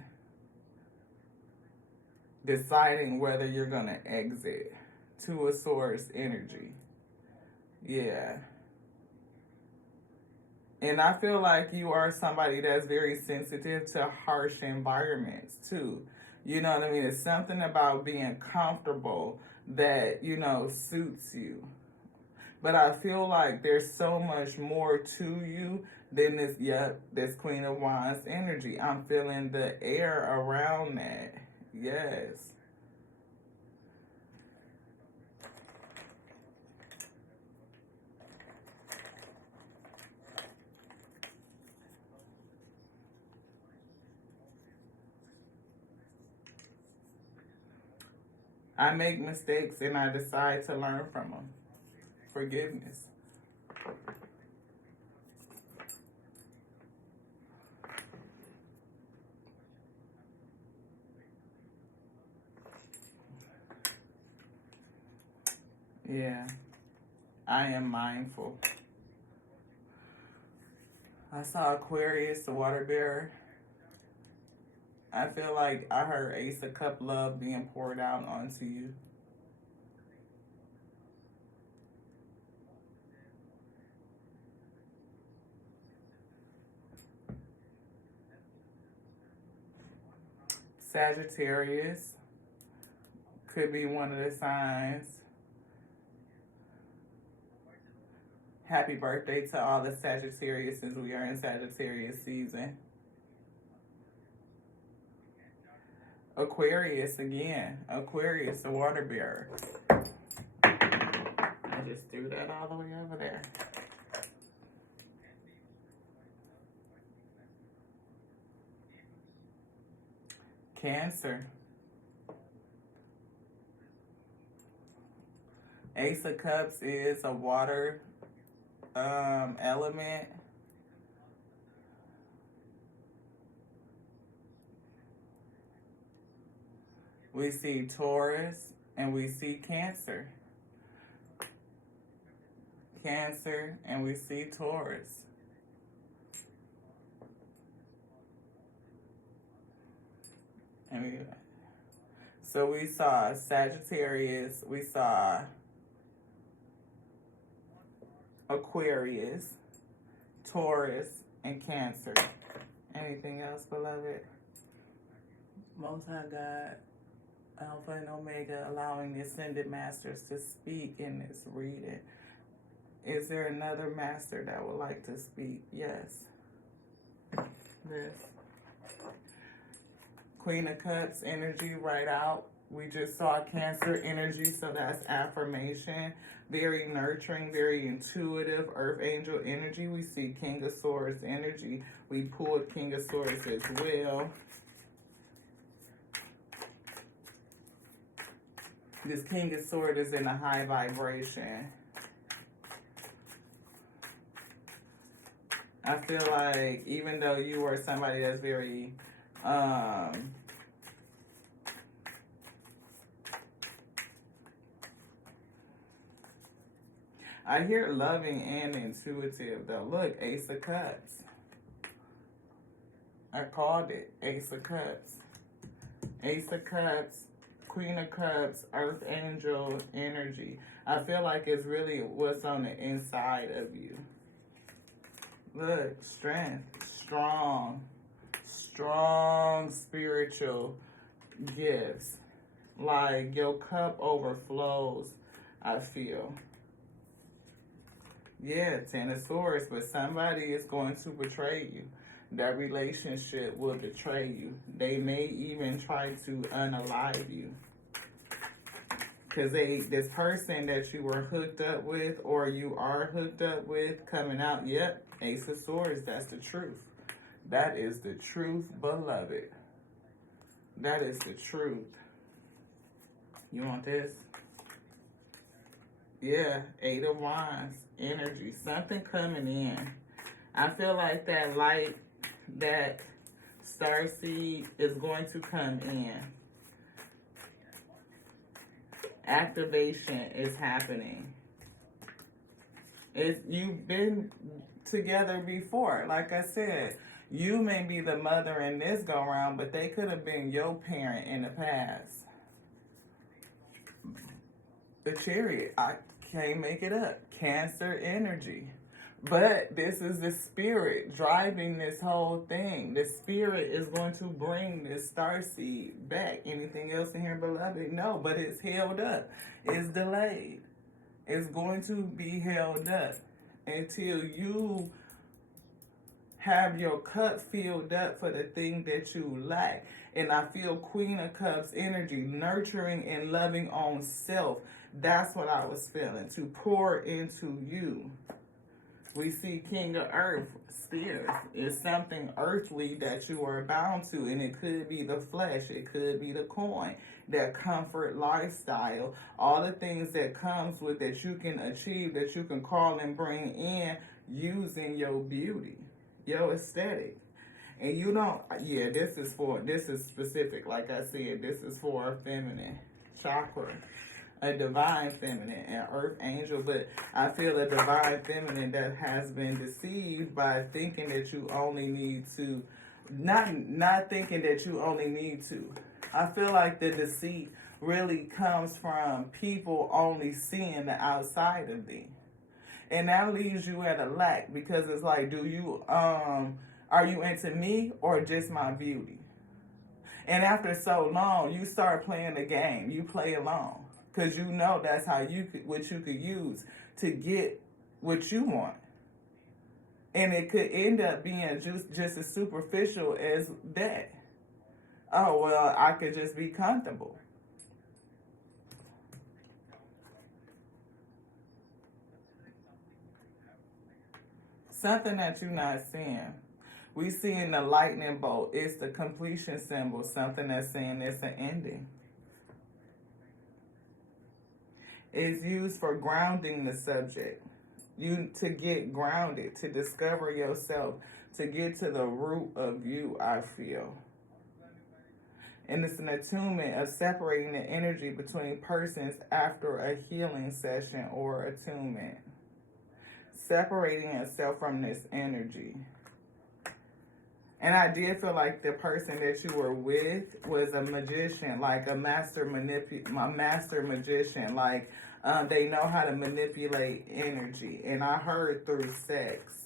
Deciding whether you're going to exit to a source energy. Yeah. And I feel like you are somebody that's very sensitive to harsh environments too. You know what I mean? It's something about being comfortable that, you know, suits you. But I feel like there's so much more to you than this, this Queen of Wands energy. I'm feeling the air around that. Yes. I make mistakes and I decide to learn from them. Forgiveness. Yeah. I am mindful. I saw Aquarius, the water bearer. I feel like I heard Ace of Cup love being poured out onto you. Sagittarius could be one of the signs. Happy birthday to all the Sagittarius since we are in Sagittarius season. Aquarius again. Aquarius, the water bearer. I just threw that all the way over there. Cancer. Ace of Cups is a water element. We see Taurus and we see Cancer. Cancer and we see Taurus. So we saw Sagittarius, we saw Aquarius, Taurus, and Cancer. Anything else, beloved? Most High God, Alpha and Omega, allowing the Ascended Masters to speak in this reading. Is there another master that would like to speak? Yes. This. Queen of Cups energy right out. We just saw Cancer energy, so that's affirmation. Very nurturing, very intuitive. Earth Angel energy. We see King of Swords energy. We pulled King of Swords as well. This King of Swords is in a high vibration. I feel like even though you are somebody that's very I hear loving and intuitive though. Look, Ace of Cups. I called it. Ace of Cups. Ace of Cups, Queen of Cups, Earth Angel energy. I feel like it's really what's on the inside of you. Look, strength, strong spiritual gifts. Like your cup overflows, I feel. Yeah, Ten of Swords, but somebody is going to betray you. That relationship will betray you. They may even try to unalive you. Because this person that you were hooked up with or you are hooked up with coming out, yep, Ace of Swords, that's the truth. That is the truth, beloved. That is the truth. You want this? Yeah, Eight of Wands energy. Something coming in. I feel like that light, that starseed is going to come in. Activation is happening. You've been together before. Like I said, you may be the mother in this go round, but they could have been your parent in the past. The Chariot. I can't make it up. Cancer energy. But this is the spirit driving this whole thing. The spirit is going to bring this starseed back. Anything else in here, beloved? No, but it's held up. It's delayed. It's going to be held up until you have your cup filled up for the thing that you lack. And I feel Queen of Cups energy, nurturing and loving on self. That's what I was feeling, to pour into you. We see King of Earth, Spears. It's something earthly that you are bound to, and it could be the flesh, it could be the coin, that comfort lifestyle, all the things that comes with that you can achieve, that you can call and bring in using your beauty, your aesthetic. And you don't, yeah, this is specific, like I said, this is for a feminine chakra. A divine feminine and earth angel, but I feel a divine feminine that has been deceived by thinking that you only need to, not thinking that you only need to. I feel like the deceit really comes from people only seeing the outside of thee. And that leaves you at a lack, because it's like, are you into me or just my beauty? And after so long, you start playing the game. You play along. Because you know that's how what you could use to get what you want. And it could end up being just as superficial as that. Oh, well, I could just be comfortable. Something that you're not seeing. We see in the lightning bolt, it's the completion symbol, something that's saying it's an ending. Is used for grounding the subject. To get grounded, to discover yourself, to get to the root of you, I feel. And it's an attunement of separating the energy between persons after a healing session or attunement. Separating yourself from this energy. And I did feel like the person that you were with was a magician, like a master magician, like they know how to manipulate energy. And I heard through sex.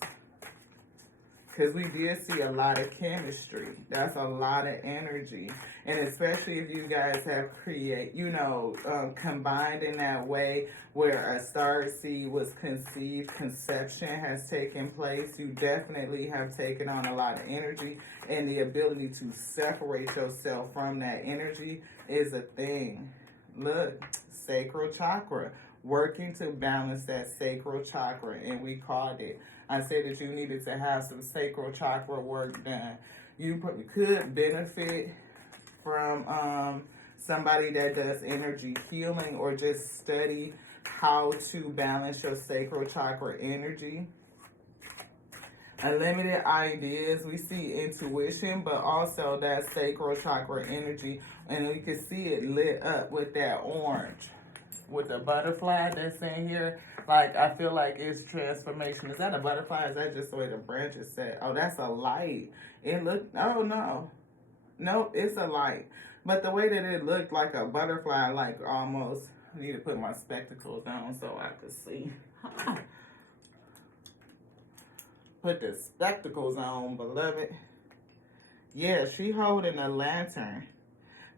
because we did see a lot of chemistry. That's a lot of energy. And especially if you guys have combined in that way where a star seed was conceived, conception has taken place. You definitely have taken on a lot of energy, and the ability to separate yourself from that energy is a thing. Look, sacral chakra, working to balance that sacral chakra, and we called it. I said that you needed to have some sacral chakra work done. You could benefit from somebody that does energy healing, or just study how to balance your sacral chakra energy. Unlimited ideas, we see intuition, but also that sacral chakra energy, and we can see it lit up with that orange, with the butterfly that's in here. Like, I feel like it's transformation. Is that a butterfly? Is that just the way the branches set? Oh, that's a light. It looked, oh no. Nope, it's a light. But the way that it looked like a butterfly, like almost, I need to put my spectacles on so I could see. Put the spectacles on, beloved. Yeah, she holding a lantern.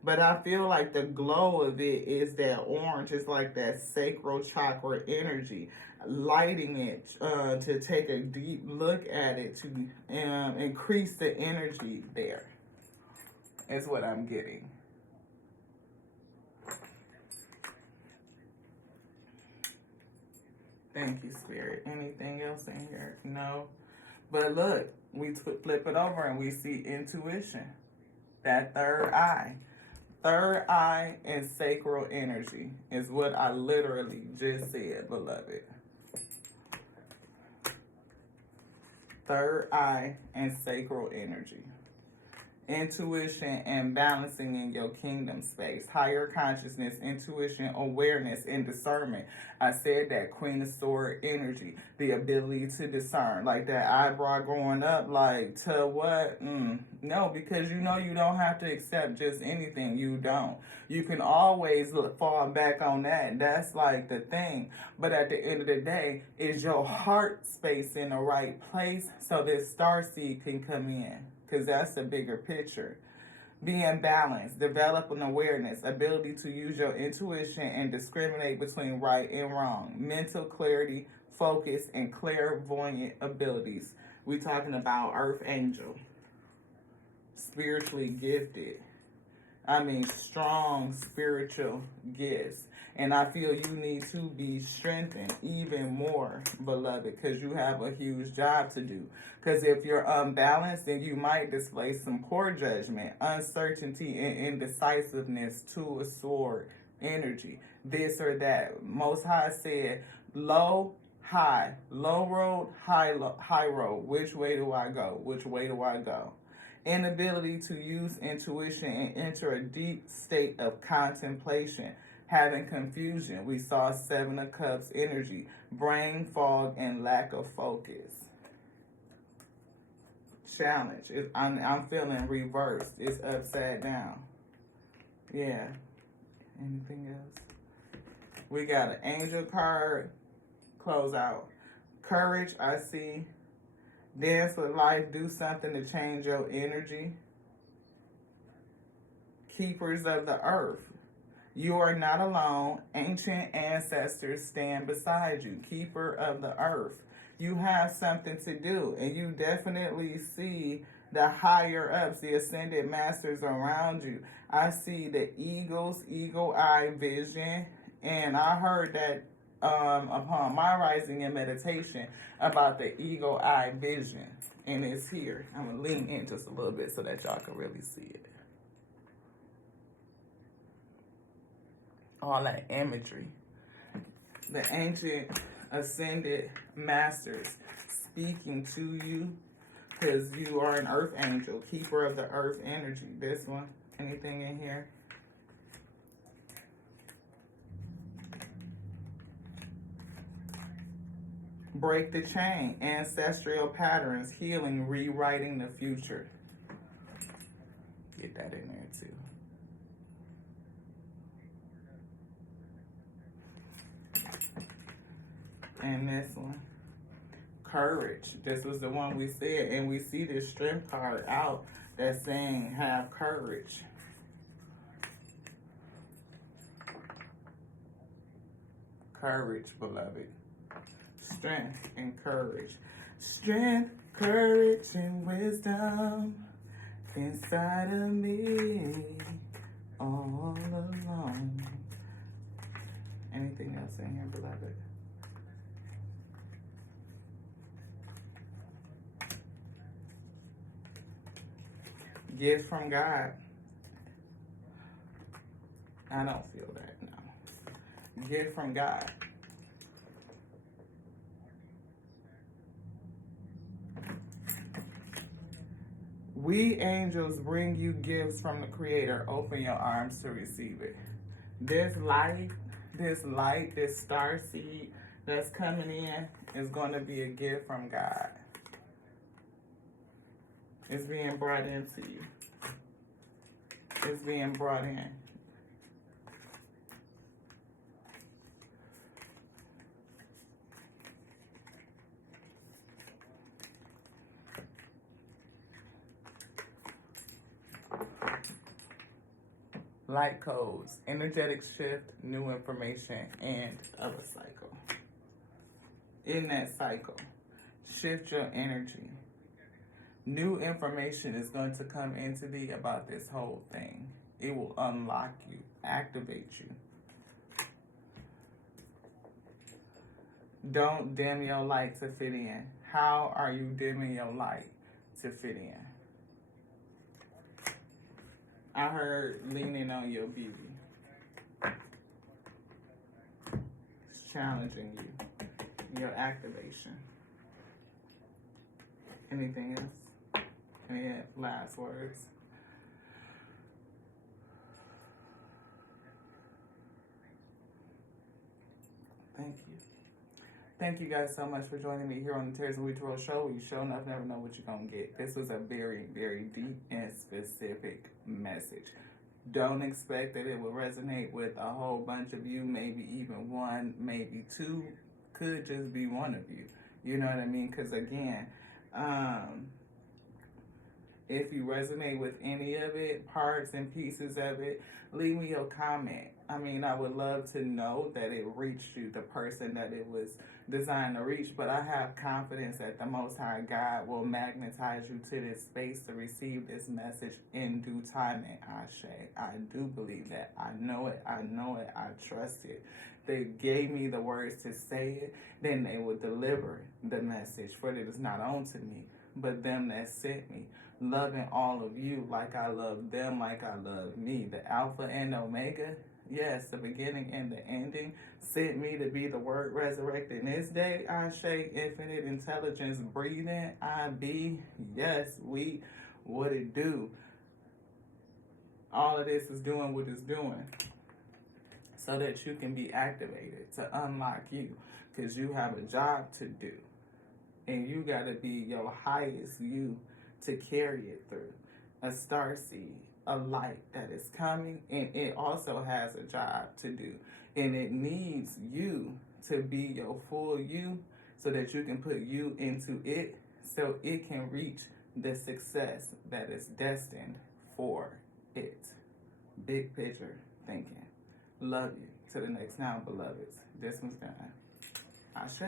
But I feel like the glow of it is that orange. It's like that sacral chakra energy, lighting it to take a deep look at it, to increase the energy there, is what I'm getting. Thank you, Spirit. Anything else in here? No. But look, we flip it over and we see intuition, that third eye. Third eye and sacral energy is what I literally just said, beloved. Third eye and sacral energy. Intuition and balancing in your kingdom space. Higher consciousness, intuition, awareness, and discernment. I said that Queen of Sword energy. The ability to discern. Like that eyebrow going up, like to what? No, because you don't have to accept just anything. You don't. You can always fall back on that. That's like the thing. But at the end of the day, is your heart space in the right place so this starseed can come in? Because that's the bigger picture. Being balanced, developing awareness, ability to use your intuition and discriminate between right and wrong, mental clarity, focus, and clairvoyant abilities. We're talking about Earth Angel, spiritually gifted. I mean, strong spiritual gifts. And I feel you need to be strengthened even more, beloved, because you have a huge job to do. Because if you're unbalanced, then you might display some poor judgment, uncertainty, and indecisiveness to a sword energy. This or that. Most High said, low, high. Low road, high road. Which way do I go? Which way do I go? Inability to use intuition and enter a deep state of contemplation. Having confusion. We saw Seven of Cups energy. Brain fog and lack of focus. Challenge. I'm feeling reversed. It's upside down. Yeah. Anything else? We got an angel card. Close out. Courage, I see. Dance with life. Do something to change your energy. Keepers of the earth. You are not alone. Ancient ancestors stand beside you. Keeper of the earth. You have something to do, and you definitely see the higher ups, the ascended masters around you. I see the eagles, eagle eye vision, and I heard that upon my rising in meditation about the eagle eye vision, and it's here. I'm gonna lean in just a little bit so that y'all can really see it. All that imagery. The ancient ascended masters speaking to you, because you are an earth angel, keeper of the earth energy. This one. Anything in here? Break the chain. Ancestral patterns. Healing. Rewriting the future. Get that in there too. And this one. Courage. This was the one we said, and we see this strength card out that's saying have courage. Courage, beloved. Strength and courage. Strength, courage, and wisdom inside of me all alone. Anything else in here, beloved? Gift from God. I don't feel that, no. Gift from God. We angels bring you gifts from the Creator. Open your arms to receive it. This light, this star seed that's coming in is going to be a gift from God. It's being brought into you. It's being brought in. Light codes, energetic shift, new information, and of a cycle. In that cycle, shift your energy. New information is going to come into thee about this whole thing. It will unlock you, activate you. Don't dim your light to fit in. How are you dimming your light to fit in? I heard leaning on your beauty. It's challenging you. Your activation. Anything else? Any last words? Thank you. Thank you guys so much for joining me here on the Terrence and We Tarot Show, where you show enough never know what you're going to get. This was a very, very deep and specific message. Don't expect that it will resonate with a whole bunch of you, maybe even one, maybe two, could just be one of you. You know what I mean? Because again, if you resonate with any of it, parts and pieces of it, leave me your comment. I mean, I would love to know that it reached you, the person that it was designed to reach, but I have confidence that the Most High God will magnetize you to this space to receive this message in due time, and Ashe. I do believe that. I know it. I know it. I trust it. They gave me the words to say it, then they will deliver the message, for it is not unto me, but them that sent me. Loving all of you like I love them, like I love me. The Alpha and Omega, yes, the beginning and the ending, sent me to be the Word resurrected in this day. Ashe, infinite intelligence, breathing, I be, yes, we, what it do. All of this is doing what it's doing so that you can be activated to unlock you, because you have a job to do. And you got to be your highest you to carry it through. A starseed, a light that is coming, and it also has a job to do. And it needs you to be your full you so that you can put you into it so it can reach the success that is destined for it. Big picture thinking. Love you. To the next now, beloveds. This one's done. Ashe.